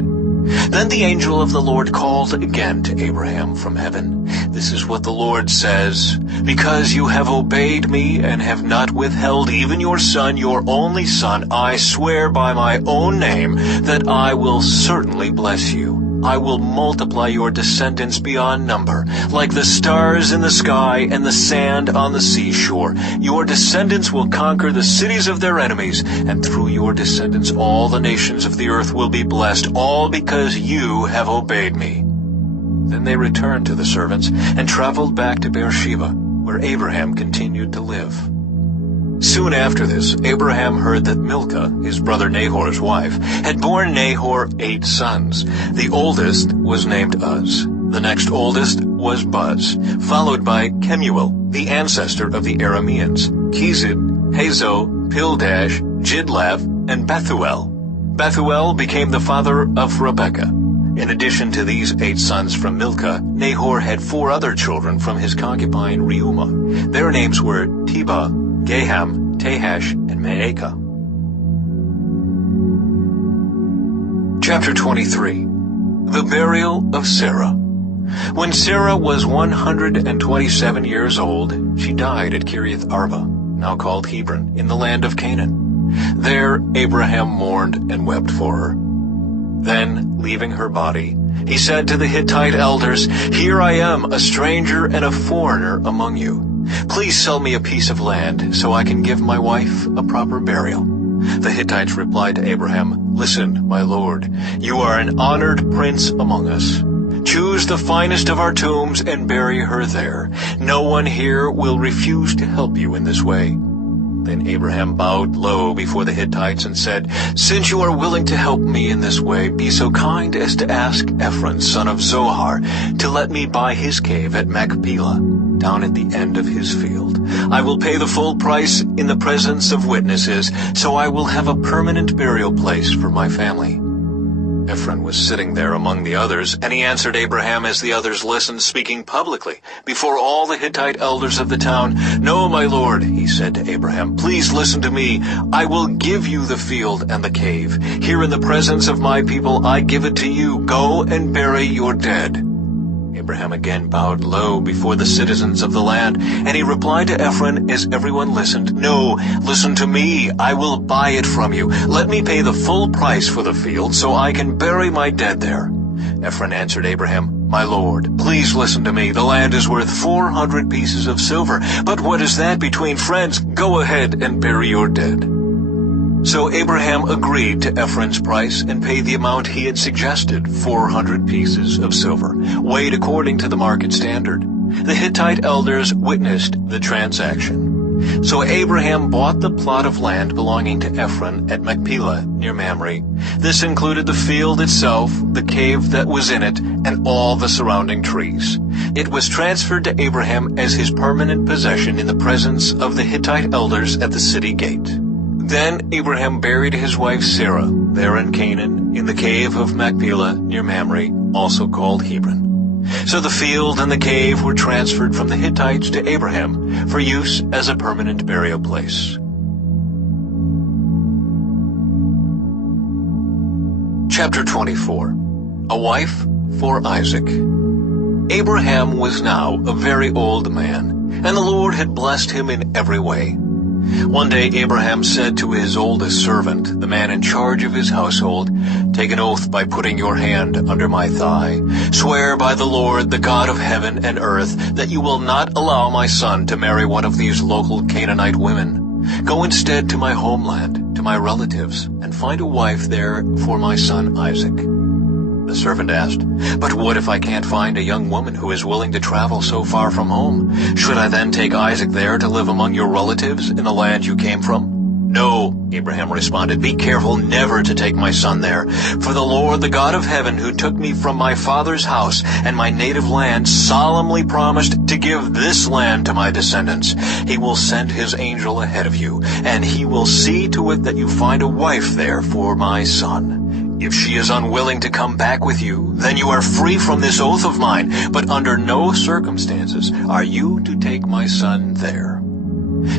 Then the angel of the Lord called again to Abraham from heaven. This is what the Lord says, because you have obeyed me and have not withheld even your son, your only son, I swear by my own name that I will certainly bless you. I will multiply your descendants beyond number, like the stars in the sky and the sand on the seashore. Your descendants will conquer the cities of their enemies, and through your descendants all the nations of the earth will be blessed, all because you have obeyed me. Then they returned to the servants and traveled back to Beersheba, where Abraham continued to live. Soon after this, Abraham heard that Milcah, his brother Nahor's wife, had borne Nahor 8 sons. The oldest was named Uz. The next oldest was Buz, followed by Kemuel, the ancestor of the Arameans, Kezib, Hazo, Pildash, Jidlaph, and Bethuel. Bethuel became the father of Rebekah. In addition to these 8 sons from Milcah, Nahor had 4 other children from his concubine Reumah. Their names were Tebah, Gaham, Tahash, and Maacah. Chapter 23. The Burial of Sarah. When Sarah was 127 years old, she died at Kiriath Arba, now called Hebron, in the land of Canaan. There Abraham mourned and wept for her. Then, leaving her body, he said to the Hittite elders, "Here I am, a stranger and a foreigner among you. Please sell me a piece of land so I can give my wife a proper burial." The Hittites replied to Abraham, "Listen, my lord, you are an honored prince among us. Choose the finest of our tombs and bury her there. No one here will refuse to help you in this way." Then Abraham bowed low before the Hittites and said, "Since you are willing to help me in this way, be so kind as to ask Ephron, son of Zohar, to let me buy his cave at Machpelah, down at the end of his field. I will pay the full price in the presence of witnesses, so I will have a permanent burial place for my family." Ephron was sitting there among the others, and he answered Abraham as the others listened, speaking publicly before all the Hittite elders of the town. "No, my lord," he said to Abraham, "please listen to me. I will give you the field and the cave. Here in the presence of my people I give it to you. Go and bury your dead." Abraham again bowed low before the citizens of the land, and he replied to Ephron as everyone listened, "No, listen to me. I will buy it from you. Let me pay the full price for the field so I can bury my dead there." Ephron answered Abraham, "My lord, please listen to me. The land is worth 400 pieces of silver. But what is that between friends? Go ahead and bury your dead." So Abraham agreed to Ephron's price and paid the amount he had suggested, 400 pieces of silver, weighed according to the market standard. The Hittite elders witnessed the transaction. So Abraham bought the plot of land belonging to Ephron at Machpelah near Mamre. This included the field itself, the cave that was in it, and all the surrounding trees. It was transferred to Abraham as his permanent possession in the presence of the Hittite elders at the city gate. Then Abraham buried his wife Sarah there in Canaan, in the cave of Machpelah near Mamre, also called Hebron. So the field and the cave were transferred from the Hittites to Abraham for use as a permanent burial place. Chapter 24. A wife for Isaac. Abraham was now a very old man, and the Lord had blessed him in every way. One day Abraham said to his oldest servant, the man in charge of his household, "Take an oath by putting your hand under my thigh. Swear by the Lord, the God of heaven and earth, that you will not allow my son to marry one of these local Canaanite women. Go instead to my homeland, to my relatives, and find a wife there for my son Isaac." The servant asked, "But what if I can't find a young woman who is willing to travel so far from home? Should I then take Isaac there to live among your relatives in the land you came from?" "No," Abraham responded, "be careful never to take my son there. For the Lord, the God of heaven, who took me from my father's house and my native land, solemnly promised to give this land to my descendants. He will send his angel ahead of you, and he will see to it that you find a wife there for my son. If she is unwilling to come back with you, then you are free from this oath of mine, but under no circumstances are you to take my son there."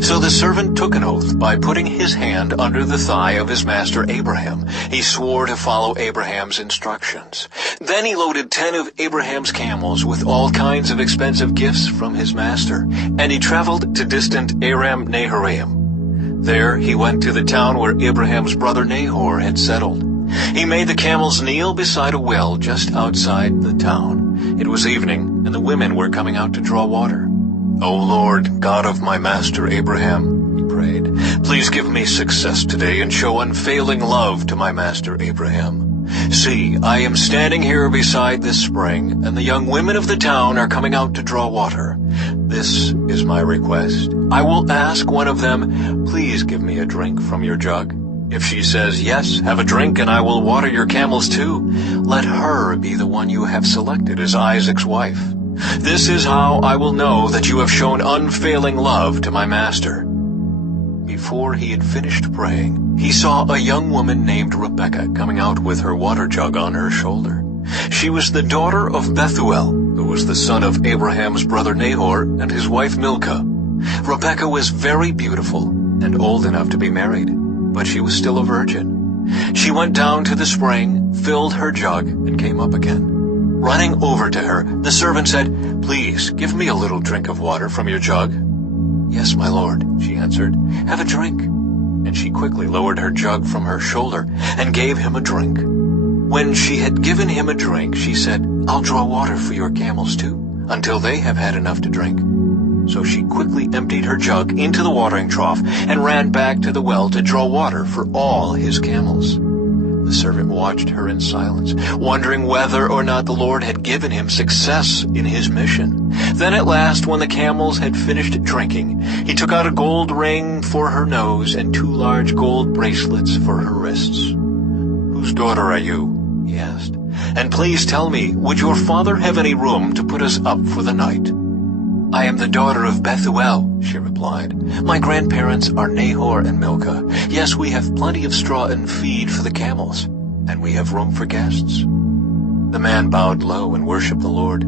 So the servant took an oath by putting his hand under the thigh of his master Abraham. He swore to follow Abraham's instructions. Then he loaded 10 of Abraham's camels with all kinds of expensive gifts from his master, and he traveled to distant Aram Naharaim. There he went to the town where Abraham's brother Nahor had settled. He made the camels kneel beside a well just outside the town. It was evening, and the women were coming out to draw water. "O Lord, God of my master Abraham," he prayed, "please give me success today and show unfailing love to my master Abraham. See, I am standing here beside this spring, and the young women of the town are coming out to draw water. This is my request. I will ask one of them, 'Please give me a drink from your jug.' If she says, 'Yes, have a drink, and I will water your camels too,' let her be the one you have selected as Isaac's wife. This is how I will know that you have shown unfailing love to my master." Before he had finished praying, he saw a young woman named Rebekah coming out with her water jug on her shoulder. She was the daughter of Bethuel, who was the son of Abraham's brother Nahor and his wife Milcah. Rebekah was very beautiful and old enough to be married, but she was still a virgin. She went down to the spring, filled her jug, and came up again. Running over to her, the servant said, "Please, give me a little drink of water from your jug." "Yes, my lord," she answered. "Have a drink." And she quickly lowered her jug from her shoulder and gave him a drink. When she had given him a drink, she said, "I'll draw water for your camels too, until they have had enough to drink." So she quickly emptied her jug into the watering trough and ran back to the well to draw water for all his camels. The servant watched her in silence, wondering whether or not the Lord had given him success in his mission. Then at last, when the camels had finished drinking, he took out a gold ring for her nose and 2 large gold bracelets for her wrists. "Whose daughter are you?" he asked. "And please tell me, would your father have any room to put us up for the night?" "I am the daughter of Bethuel," she replied. "My grandparents are Nahor and Milcah. Yes, we have plenty of straw and feed for the camels, and we have room for guests." The man bowed low and worshipped the Lord.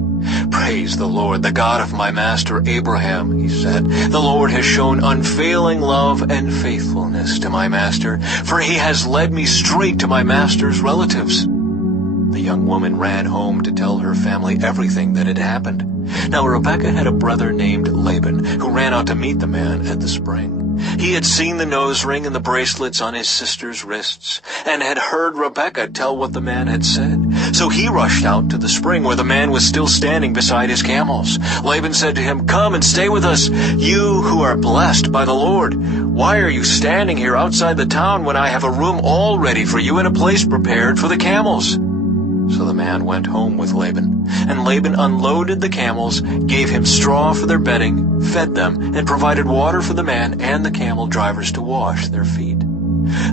"Praise the Lord, the God of my master Abraham," he said. "The Lord has shown unfailing love and faithfulness to my master, for he has led me straight to my master's relatives." The young woman ran home to tell her family everything that had happened. Now Rebekah had a brother named Laban, who ran out to meet the man at the spring. He had seen the nose ring and the bracelets on his sister's wrists, and had heard Rebekah tell what the man had said. So he rushed out to the spring where the man was still standing beside his camels. Laban said to him, "Come and stay with us, you who are blessed by the Lord. Why are you standing here outside the town when I have a room all ready for you and a place prepared for the camels?" So the man went home with Laban, and Laban unloaded the camels, gave him straw for their bedding, fed them, and provided water for the man and the camel drivers to wash their feet.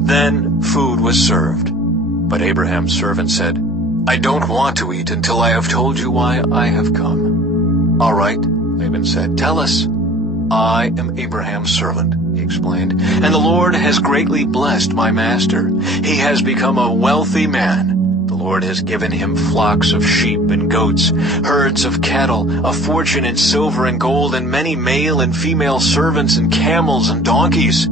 Then food was served. But Abraham's servant said, "I don't want to eat until I have told you why I have come." "All right," Laban said, "tell us." "I am Abraham's servant," he explained, "and the Lord has greatly blessed my master. He has become a wealthy man. The Lord has given him flocks of sheep and goats, herds of cattle, a fortune in silver and gold, and many male and female servants and camels and donkeys.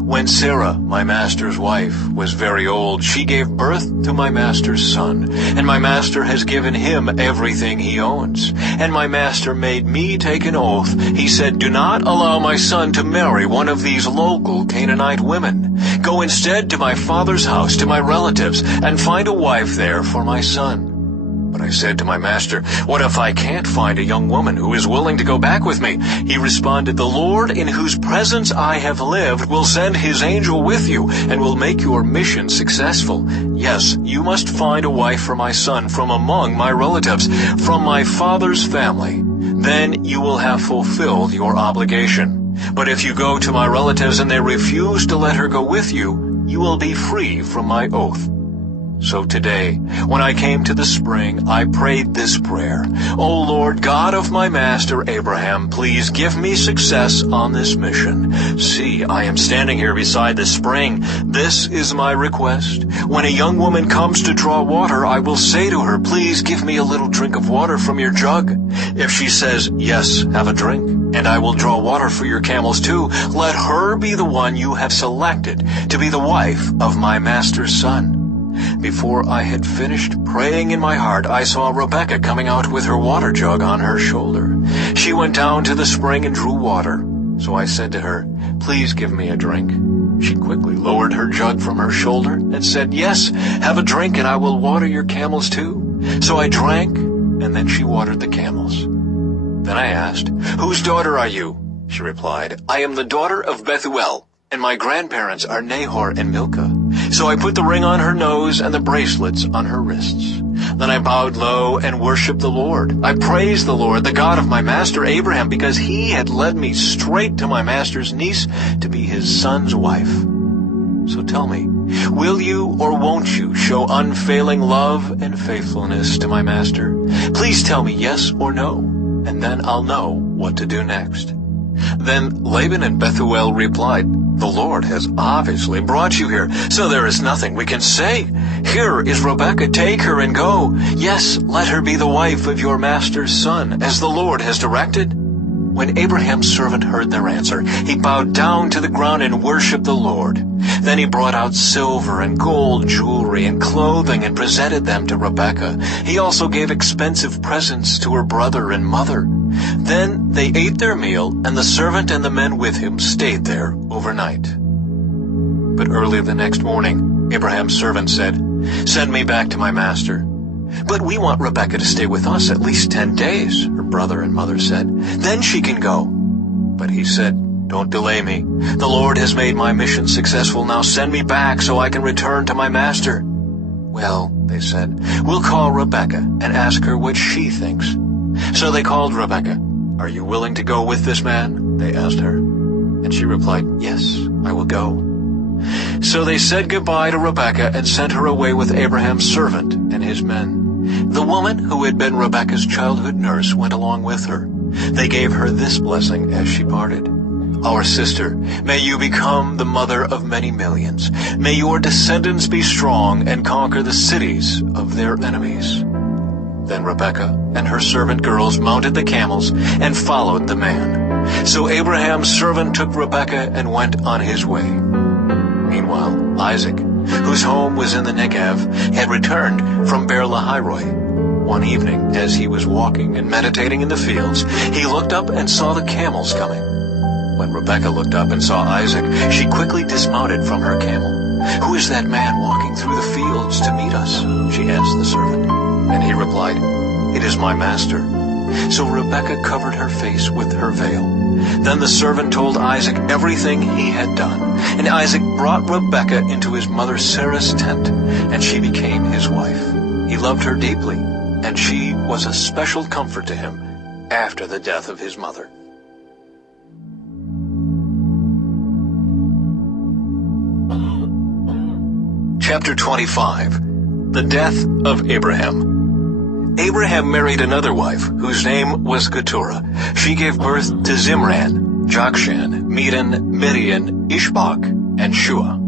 When Sarah, my master's wife, was very old, she gave birth to my master's son, and my master has given him everything he owns. And my master made me take an oath. He said, 'Do not allow my son to marry one of these local Canaanite women. Go instead to my father's house, to my relatives, and find a wife there for my son.' But I said to my master, 'What if I can't find a young woman who is willing to go back with me?' He responded, 'The Lord in whose presence I have lived will send his angel with you and will make your mission successful. Yes, you must find a wife for my son from among my relatives, from my father's family. Then you will have fulfilled your obligation. But if you go to my relatives and they refuse to let her go with you, you will be free from my oath.' So today, when I came to the spring, I prayed this prayer: O Lord God of my master Abraham, please give me success on this mission. See, I am standing here beside the spring. This is my request. When a young woman comes to draw water, I will say to her, please give me a little drink of water from your jug. If she says, yes, have a drink, and I will draw water for your camels too, let her be the one you have selected to be the wife of my master's son. Before I had finished praying in my heart, I saw Rebekah coming out with her water jug on her shoulder. She went down to the spring and drew water. So I said to her, please give me a drink. She quickly lowered her jug from her shoulder and said, yes, have a drink and I will water your camels too. So I drank, and then she watered the camels. Then I asked, whose daughter are you? She replied, I am the daughter of Bethuel, and my grandparents are Nahor and Milcah. So I put the ring on her nose and the bracelets on her wrists. Then I bowed low and worshipped the Lord. I praised the Lord, the God of my master Abraham, because he had led me straight to my master's niece to be his son's wife. So tell me, will you or won't you show unfailing love and faithfulness to my master? Please tell me yes or no, and then I'll know what to do next. Then Laban and Bethuel replied, the Lord has obviously brought you here, so there is nothing we can say. Here is Rebekah, take her and go. Yes, let her be the wife of your master's son, as the Lord has directed. When Abraham's servant heard their answer, he bowed down to the ground and worshipped the Lord. Then he brought out silver and gold jewelry and clothing and presented them to Rebekah. He also gave expensive presents to her brother and mother. Then they ate their meal, and the servant and the men with him stayed there overnight. But early the next morning, Abraham's servant said, send me back to my master. But we want Rebekah to stay with us at least 10 days, her brother and mother said. Then she can go. But he said, don't delay me. The Lord has made my mission successful. Now send me back so I can return to my master. Well, they said, we'll call Rebekah and ask her what she thinks. So they called Rebekah. Are you willing to go with this man? They asked her. And she replied, yes, I will go. So they said goodbye to Rebekah and sent her away with Abraham's servant and his men. The woman who had been Rebekah's childhood nurse went along with her. They gave her this blessing as she parted. Our sister, may you become the mother of many millions. May your descendants be strong and conquer the cities of their enemies. Then Rebekah and her servant girls mounted the camels and followed the man. So Abraham's servant took Rebekah and went on his way. Meanwhile, Isaac, whose home was in the Negev, had returned from Beer-lahai-roi. One evening, as he was walking and meditating in the fields, he looked up and saw the camels coming. When Rebekah looked up and saw Isaac, she quickly dismounted from her camel. Who is that man walking through the fields to meet us? She asked the servant. And he replied, it is my master. So Rebekah covered her face with her veil. Then the servant told Isaac everything he had done. And Isaac brought Rebekah into his mother Sarah's tent, and she became his wife. He loved her deeply, and she was a special comfort to him after the death of his mother. Chapter 25. The Death of Abraham. Abraham married another wife, whose name was Keturah. She gave birth to Zimran, Jokshan, Medan, Midian, Ishbak, and Shua.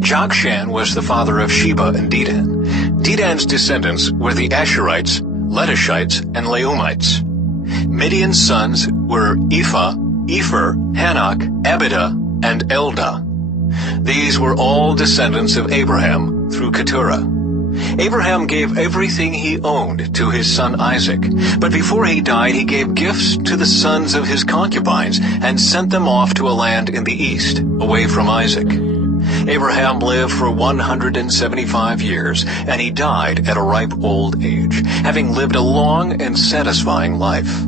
Jokshan was the father of Sheba and Dedan. Dedan's descendants were the Asherites, Letushites, and Leumites. Midian's sons were Ephah, Epher, Hanok, Abidah, and Eldah. These were all descendants of Abraham through Keturah. Abraham gave everything he owned to his son Isaac, but before he died he gave gifts to the sons of his concubines and sent them off to a land in the east, away from Isaac. Abraham lived for 175 years, and he died at a ripe old age, having lived a long and satisfying life.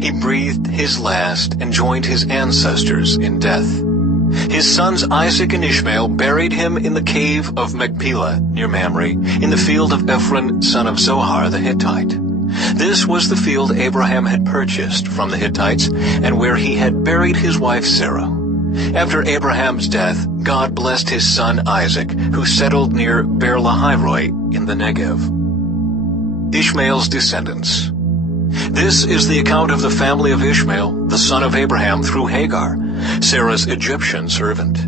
He breathed his last and joined his ancestors in death. His sons Isaac and Ishmael buried him in the cave of Machpelah near Mamre, in the field of Ephron, son of Zohar the Hittite. This was the field Abraham had purchased from the Hittites, and where he had buried his wife Sarah. After Abraham's death, God blessed his son Isaac, who settled near Beer-lahai-roi in the Negev. Ishmael's descendants. This is the account of the family of Ishmael, the son of Abraham through Hagar, Sarah's Egyptian servant.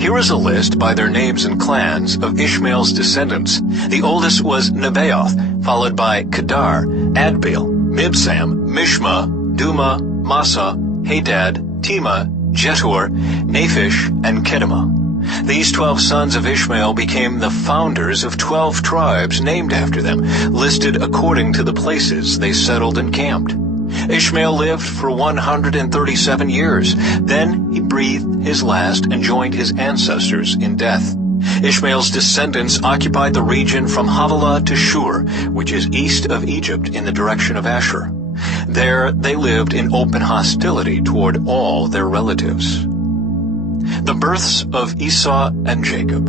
Here is a list by their names and clans of Ishmael's descendants. The oldest was Nebaioth, followed by Kedar, Adbeel, Mibsam, Mishma, Duma, Massa, Hadad, Tema, Jetur, Naphish, and Kedemah. These 12 sons of Ishmael became the founders of 12 tribes named after them, listed according to the places they settled and camped. Ishmael lived for 137 years. Then he breathed his last and joined his ancestors in death. Ishmael's descendants occupied the region from Havilah to Shur, which is east of Egypt in the direction of Ashur. There they lived in open hostility toward all their relatives. The births of Esau and Jacob.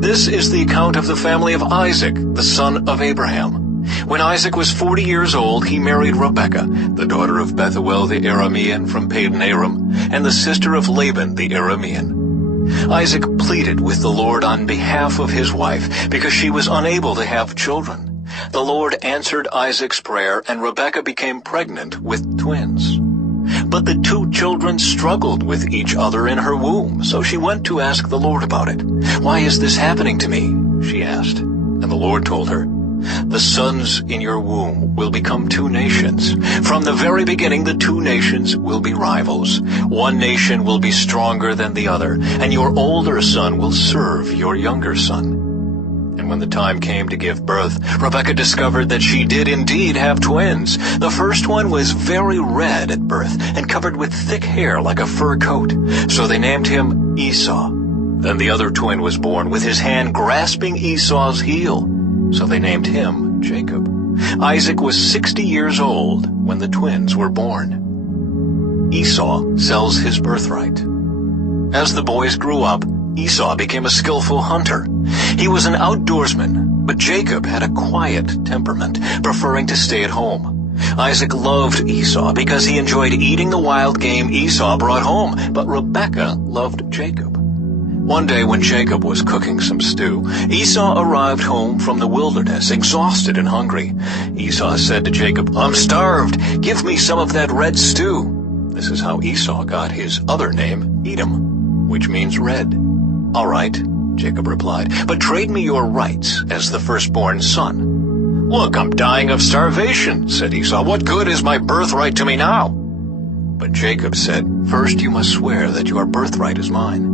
This is the account of the family of Isaac, the son of Abraham. When Isaac was 40 years old, he married Rebekah, the daughter of Bethuel the Aramean from Padan Aram, and the sister of Laban the Aramean. Isaac pleaded with the Lord on behalf of his wife, because she was unable to have children. The Lord answered Isaac's prayer, and Rebekah became pregnant with twins. But the two children struggled with each other in her womb, so she went to ask the Lord about it. "Why is this happening to me?" she asked. And the Lord told her, "The sons in your womb will become two nations. From the very beginning, the two nations will be rivals. One nation will be stronger than the other, and your older son will serve your younger son." And when the time came to give birth, Rebekah discovered that she did indeed have twins. The first one was very red at birth and covered with thick hair like a fur coat, so they named him Esau. Then the other twin was born with his hand grasping Esau's heel, so they named him Jacob. Isaac was 60 years old when the twins were born. Esau sells his birthright. As the boys grew up, Esau became a skillful hunter. He was an outdoorsman, but Jacob had a quiet temperament, preferring to stay at home. Isaac loved Esau because he enjoyed eating the wild game Esau brought home, but Rebekah loved Jacob. One day when Jacob was cooking some stew, Esau arrived home from the wilderness, exhausted and hungry. Esau said to Jacob, "I'm starved. Give me some of that red stew." This is how Esau got his other name, Edom, which means red. "All right," Jacob replied, "but trade me your rights as the firstborn son." "Look, I'm dying of starvation," said Esau. "What good is my birthright to me now?" But Jacob said, "First you must swear that your birthright is mine."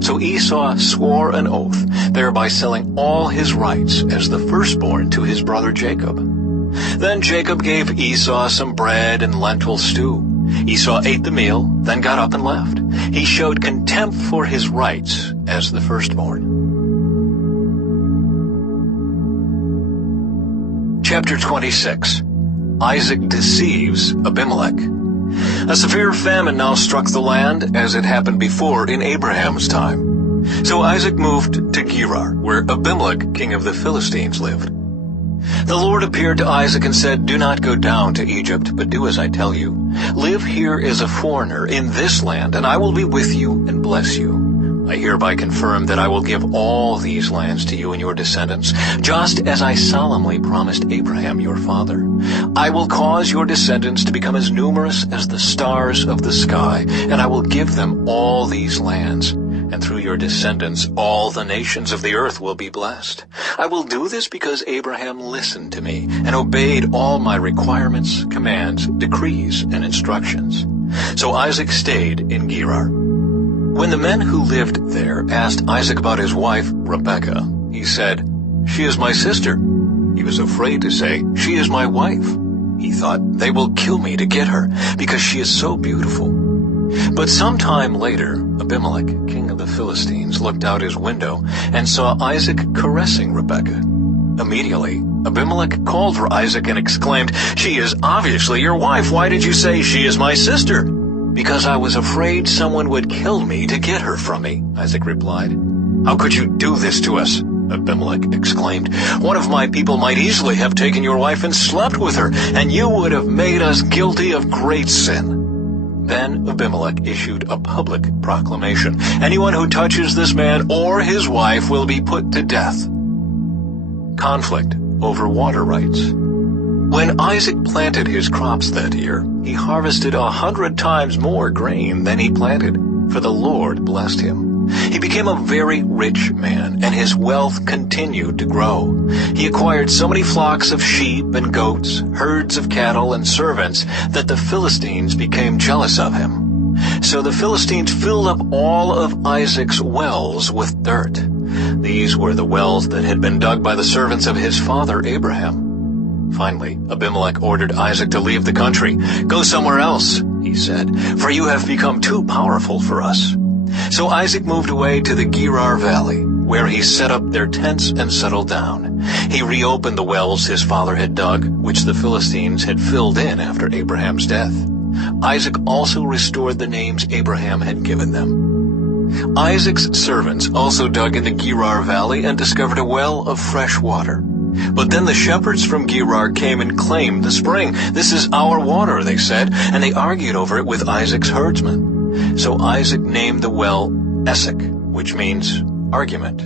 So Esau swore an oath, thereby selling all his rights as the firstborn to his brother Jacob. Then Jacob gave Esau some bread and lentil stew. Esau ate the meal, then got up and left. He showed contempt for his rights as the firstborn. Chapter 26. Isaac deceives Abimelech. A severe famine now struck the land, as it happened before in Abraham's time. So Isaac moved to Gerar, where Abimelech, king of the Philistines, lived. The Lord appeared to Isaac and said, "Do not go down to Egypt, but do as I tell you. Live here as a foreigner in this land, and I will be with you and bless you. I hereby confirm that I will give all these lands to you and your descendants, just as I solemnly promised Abraham your father. I will cause your descendants to become as numerous as the stars of the sky, and I will give them all these lands. And through your descendants all the nations of the earth will be blessed. I will do this because Abraham listened to me and obeyed all my requirements, commands, decrees, and instructions." So Isaac stayed in Gerar. When the men who lived there asked Isaac about his wife, Rebekah, he said, "She is my sister." He was afraid to say, "She is my wife." He thought, "They will kill me to get her, because she is so beautiful." But some time later, Abimelech, king of the Philistines, looked out his window and saw Isaac caressing Rebekah. Immediately, Abimelech called for Isaac and exclaimed, "She is obviously your wife. Why did you say she is my sister?" "Because I was afraid someone would kill me to get her from me," Isaac replied. "How could you do this to us?" Abimelech exclaimed. "One of my people might easily have taken your wife and slept with her, and you would have made us guilty of great sin." Then Abimelech issued a public proclamation. Anyone who touches this man or his wife will be put to death. Conflict over water rights. When Isaac planted his crops that year, he harvested 100 times more grain than he planted, for the Lord blessed him. He became a very rich man, and his wealth continued to grow. He acquired so many flocks of sheep and goats, herds of cattle and servants, that the Philistines became jealous of him. So the Philistines filled up all of Isaac's wells with dirt. These were the wells that had been dug by the servants of his father Abraham. Finally, Abimelech ordered Isaac to leave the country. "Go somewhere else," he said, "for you have become too powerful for us." So Isaac moved away to the Gerar Valley, where he set up their tents and settled down. He reopened the wells his father had dug, which the Philistines had filled in after Abraham's death. Isaac also restored the names Abraham had given them. Isaac's servants also dug in the Gerar Valley and discovered a well of fresh water. But then the shepherds from Gerar came and claimed the spring. "This is our water," they said, and they argued over it with Isaac's herdsmen. So Isaac named the well Esek, which means argument.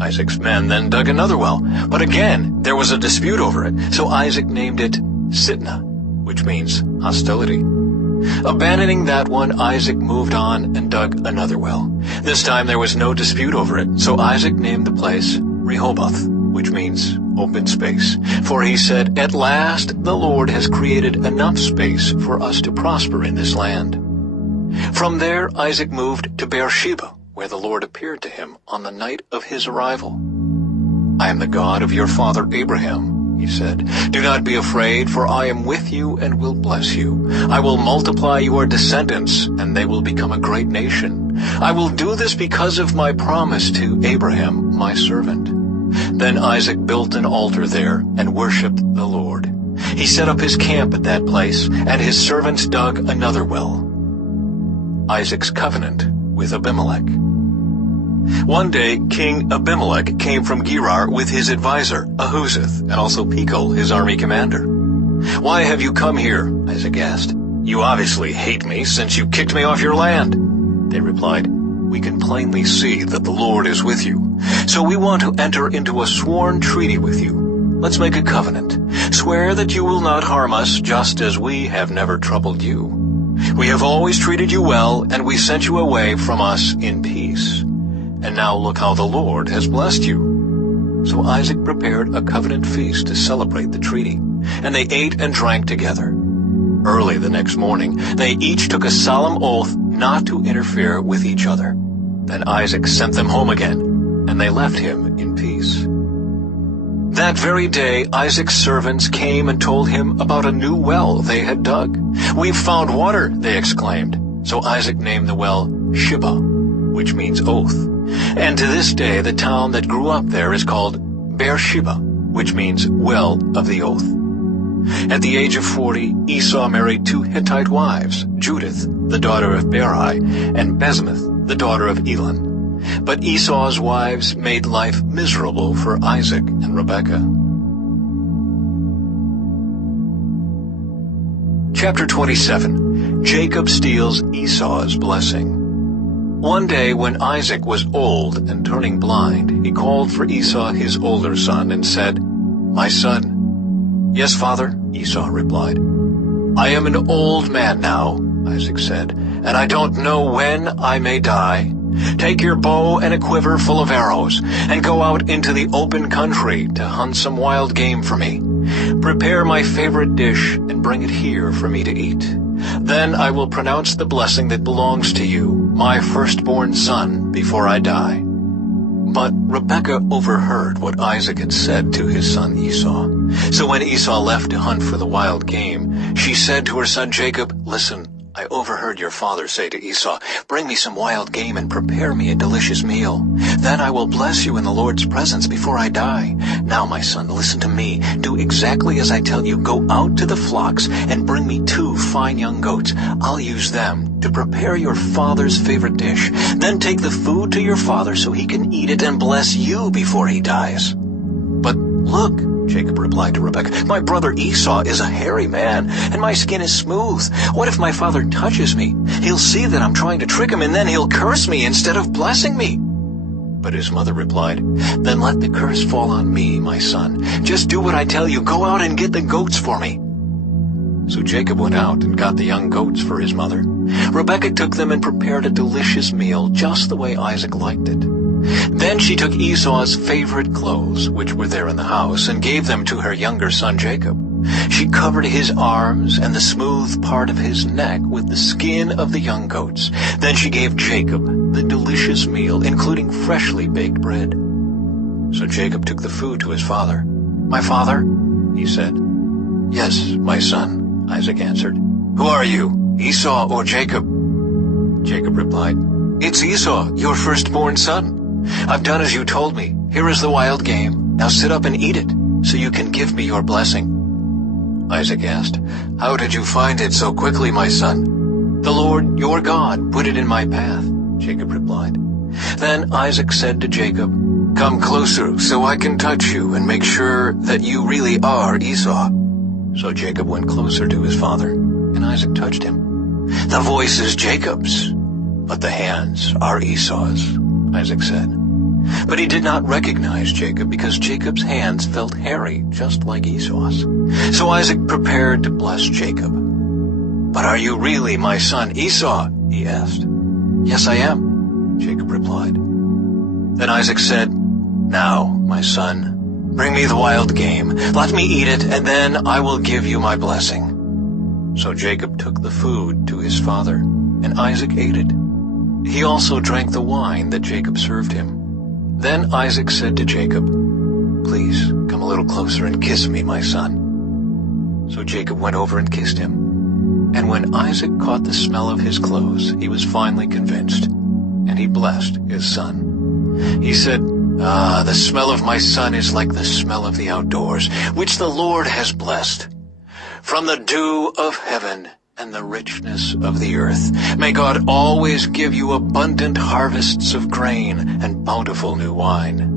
Isaac's men then dug another well, but again there was a dispute over it, so Isaac named it Sitnah, which means hostility. Abandoning that one, Isaac moved on and dug another well. This time there was no dispute over it, so Isaac named the place Rehoboth, which means open space. For he said, "At last the Lord has created enough space for us to prosper in this land." From there Isaac moved to Beersheba, where the Lord appeared to him on the night of his arrival. "I am the God of your father Abraham," he said. "Do not be afraid, for I am with you and will bless you. I will multiply your descendants, and they will become a great nation. I will do this because of my promise to Abraham, my servant." Then Isaac built an altar there and worshipped the Lord. He set up his camp at that place, and his servants dug another well. Isaac's covenant with Abimelech. One day King Abimelech came from Gerar with his advisor Ahuzeth, and also Pichol, his army commander. "Why have you come here?" Isaac asked. "You obviously hate me since you kicked me off your land." They replied, "We can plainly see that the Lord is with you. So we want to enter into a sworn treaty with you. Let's make a covenant. Swear that you will not harm us, just as we have never troubled you. We have always treated you well, and we sent you away from us in peace. And now look how the Lord has blessed you." So Isaac prepared a covenant feast to celebrate the treaty, and they ate and drank together. Early the next morning, they each took a solemn oath not to interfere with each other. Then Isaac sent them home again, and they left him in peace. That very day, Isaac's servants came and told him about a new well they had dug. "We've found water," they exclaimed. So Isaac named the well Shibah, which means oath. And to this day, the town that grew up there is called Beersheba, which means well of the oath. At the age of 40, Esau married 2 Hittite wives, Judith, the daughter of Berai, and Basemath, the daughter of Elon. But Esau's wives made life miserable for Isaac and Rebekah. Chapter 27. Jacob steals Esau's blessing. One day when Isaac was old and turning blind, he called for Esau his older son and said, "My son." "Yes, father," Esau replied. "I am an old man now," Isaac said, "and I don't know when I may die. Take your bow and a quiver full of arrows, and go out into the open country to hunt some wild game for me. Prepare my favorite dish and bring it here for me to eat. Then I will pronounce the blessing that belongs to you, my firstborn son, before I die." But Rebekah overheard what Isaac had said to his son Esau. So when Esau left to hunt for the wild game, she said to her son Jacob, "Listen, I overheard your father say to Esau, 'Bring me some wild game and prepare me a delicious meal. Then I will bless you in the Lord's presence before I die. Now, my son, listen to me. Do exactly as I tell you. Go out to the flocks and bring me 2 fine young goats. I'll use them to prepare your father's favorite dish. Then take the food to your father so he can eat it and bless you before he dies.' But look, Jacob replied to Rebekah, "My brother Esau is a hairy man, and my skin is smooth. What if my father touches me? He'll see that I'm trying to trick him, and then he'll curse me instead of blessing me." But his mother replied, "Then let the curse fall on me, my son. Just do what I tell you. Go out and get the goats for me." So Jacob went out and got the young goats for his mother. Rebekah took them and prepared a delicious meal, just the way Isaac liked it. Then she took Esau's favorite clothes, which were there in the house, and gave them to her younger son Jacob. She covered his arms and the smooth part of his neck with the skin of the young goats. Then she gave Jacob the delicious meal, including freshly baked bread. So Jacob took the food to his father. "My father?" he said. "Yes, my son," Isaac answered. "Who are you, Esau or Jacob?" Jacob replied, "It's Esau, your firstborn son. I've done as you told me. Here is the wild game. Now sit up and eat it, so you can give me your blessing." Isaac asked, "How did you find it so quickly, my son?" "The Lord, your God, put it in my path," Jacob replied. Then Isaac said to Jacob, "Come closer so I can touch you and make sure that you really are Esau." So Jacob went closer to his father, and Isaac touched him. "The voice is Jacob's, but the hands are Esau's," Isaac said. But he did not recognize Jacob because Jacob's hands felt hairy, just like Esau's. So Isaac prepared to bless Jacob. "But are you really my son Esau?" he asked. "Yes, I am," Jacob replied. Then Isaac said, "Now, my son, bring me the wild game. Let me eat it, and then I will give you my blessing." So Jacob took the food to his father, and Isaac ate it. He also drank the wine that Jacob served him. Then Isaac said to Jacob, "Please come a little closer and kiss me, my son." So Jacob went over and kissed him. And when Isaac caught the smell of his clothes, he was finally convinced, and he blessed his son. He said, "The smell of my son is like the smell of the outdoors, which the Lord has blessed. From the dew of heaven and the richness of the earth, may God always give you abundant harvests of grain and bountiful new wine.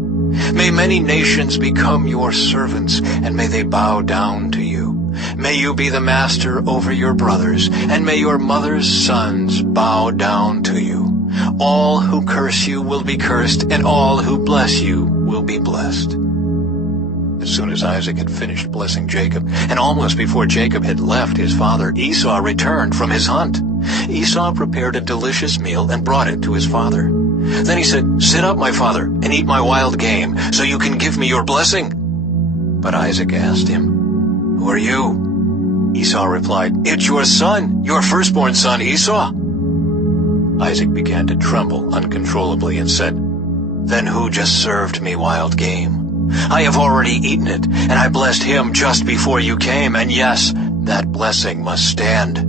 May many nations become your servants, and may they bow down to you. May you be the master over your brothers, and may your mother's sons bow down to you. All who curse you will be cursed, and all who bless you will be blessed." As soon as Isaac had finished blessing Jacob, and almost before Jacob had left his father, Esau returned from his hunt. Esau prepared a delicious meal and brought it to his father. Then he said, "Sit up, my father, and eat my wild game, so you can give me your blessing." But Isaac asked him, "Who are you?" Esau replied, "It's your son, your firstborn son Esau." Isaac began to tremble uncontrollably and said, "Then who just served me wild game? I have already eaten it, and I blessed him just before you came, and yes, that blessing must stand."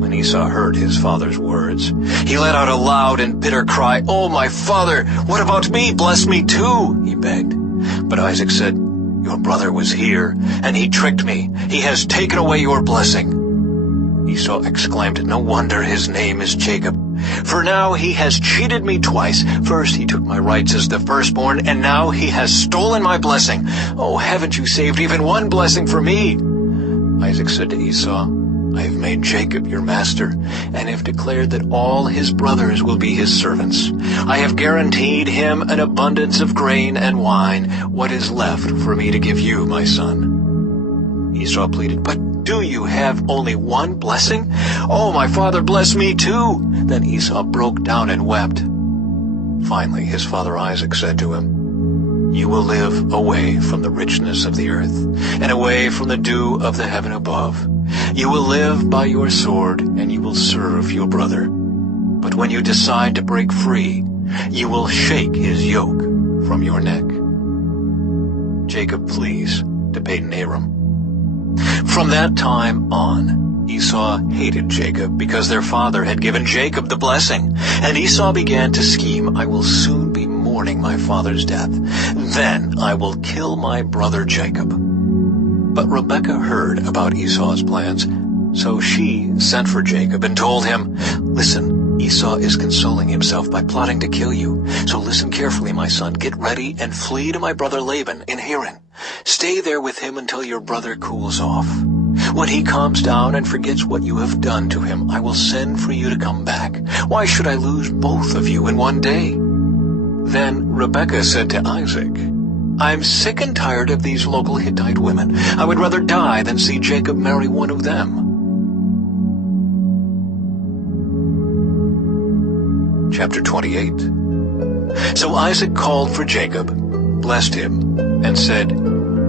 When Esau heard his father's words, he let out a loud and bitter cry. "Oh, my father, what about me? Bless me too," he begged. But Isaac said, "Your brother was here, and he tricked me. He has taken away your blessing." Esau exclaimed, "No wonder his name is Jacob, for now he has cheated me twice. First he took my rights as the firstborn, and now he has stolen my blessing. Oh, haven't you saved even one blessing for me?" Isaac said to Esau, "I have made Jacob your master, and have declared that all his brothers will be his servants. I have guaranteed him an abundance of grain and wine. What is left for me to give you, my son?" Esau pleaded, "But do you have only one blessing? Oh, my father, bless me too." Then Esau broke down and wept. Finally, his father Isaac said to him, "You will live away from the richness of the earth, and away from the dew of the heaven above. You will live by your sword, and you will serve your brother. But when you decide to break free, you will shake his yoke from your neck." Jacob flees to Padan-aram. From that time on, Esau hated Jacob because their father had given Jacob the blessing. And Esau began to scheme, "I will soon be mourning my father's death. Then I will kill my brother Jacob." But Rebekah heard about Esau's plans, so she sent for Jacob and told him, "Listen, Esau is consoling himself by plotting to kill you. So listen carefully, my son. Get ready and flee to my brother Laban in Haran. Stay there with him until your brother cools off. When he calms down and forgets what you have done to him, I will send for you to come back. Why should I lose both of you in one day?" Then Rebekah said to Isaac, "I'm sick and tired of these local Hittite women. I would rather die than see Jacob marry one of them." Chapter 28. So Isaac called for Jacob, blessed him, and said,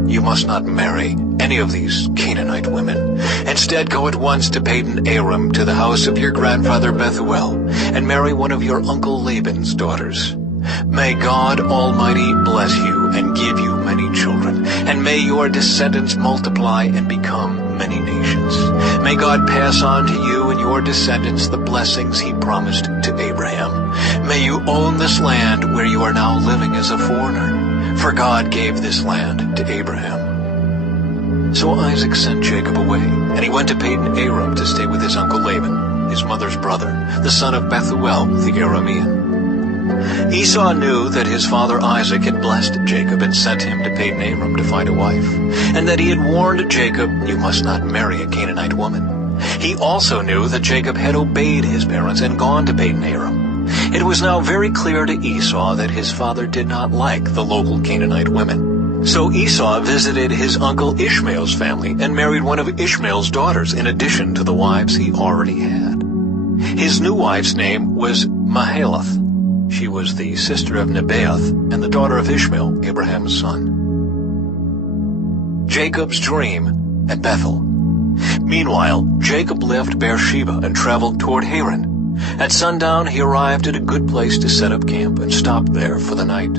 "You must not marry any of these Canaanite women. Instead, go at once to Padan Aram, to the house of your grandfather Bethuel, and marry one of your uncle Laban's daughters. May God Almighty bless you and give you many children, and may your descendants multiply and become many nations. May God pass on to you and your descendants the blessings he promised to Abraham. May you own this land where you are now living as a foreigner, for God gave this land to Abraham." So Isaac sent Jacob away, and he went to Padan Aram to stay with his uncle Laban, his mother's brother, the son of Bethuel the Aramean. Esau knew that his father Isaac had blessed Jacob and sent him to Padan Aram to find a wife, and that he had warned Jacob, "You must not marry a Canaanite woman." He also knew that Jacob had obeyed his parents and gone to Padan Aram. It was now very clear to Esau that his father did not like the local Canaanite women. So Esau visited his uncle Ishmael's family and married one of Ishmael's daughters in addition to the wives he already had. His new wife's name was Mahalath. She was the sister of Nebaioth and the daughter of Ishmael, Abraham's son. Jacob's dream at Bethel. Meanwhile, Jacob left Beersheba and traveled toward Haran. At sundown, he arrived at a good place to set up camp and stopped there for the night.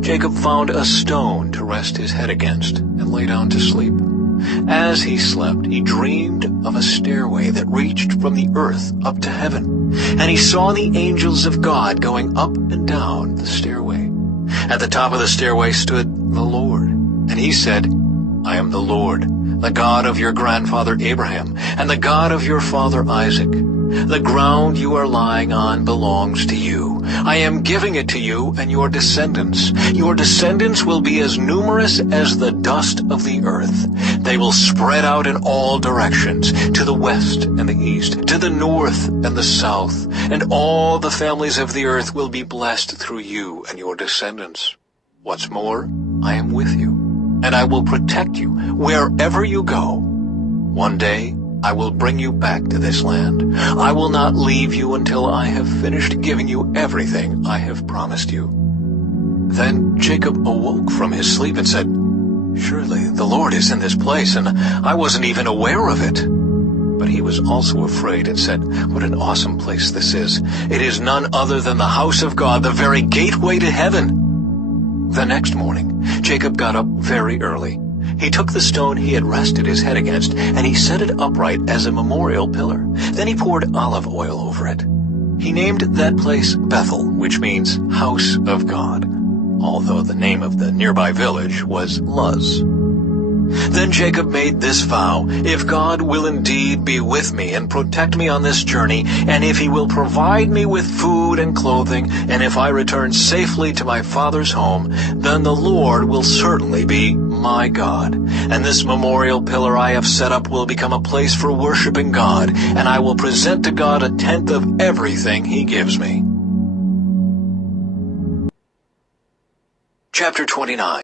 Jacob found a stone to rest his head against and lay down to sleep. As he slept, he dreamed of a stairway that reached from the earth up to heaven, and he saw the angels of God going up and down the stairway. At the top of the stairway stood the Lord, and he said, "I am the Lord, the God of your grandfather Abraham, and the God of your father Isaac. The ground you are lying on belongs to you. I am giving it to you and your descendants. Your descendants will be as numerous as the dust of the earth. They will spread out in all directions, to the west and the east, to the north and the south, and all the families of the earth will be blessed through you and your descendants. What's more, I am with you, and I will protect you wherever you go. One day, I will bring you back to this land. I will not leave you until I have finished giving you everything I have promised you." Then Jacob awoke from his sleep and said, "Surely the Lord is in this place, and I wasn't even aware of it." But he was also afraid and said, "What an awesome place this is. It is none other than the house of God, the very gateway to heaven." The next morning, Jacob got up very early. He took the stone he had rested his head against, and he set it upright as a memorial pillar. Then he poured olive oil over it. He named that place Bethel, which means house of God, although the name of the nearby village was Luz. Then Jacob made this vow, "If God will indeed be with me and protect me on this journey, and if he will provide me with food and clothing, and if I return safely to my father's home, then the Lord will certainly be my God. And this memorial pillar I have set up will become a place for worshiping God, and I will present to God a tenth of everything he gives me." Chapter 29.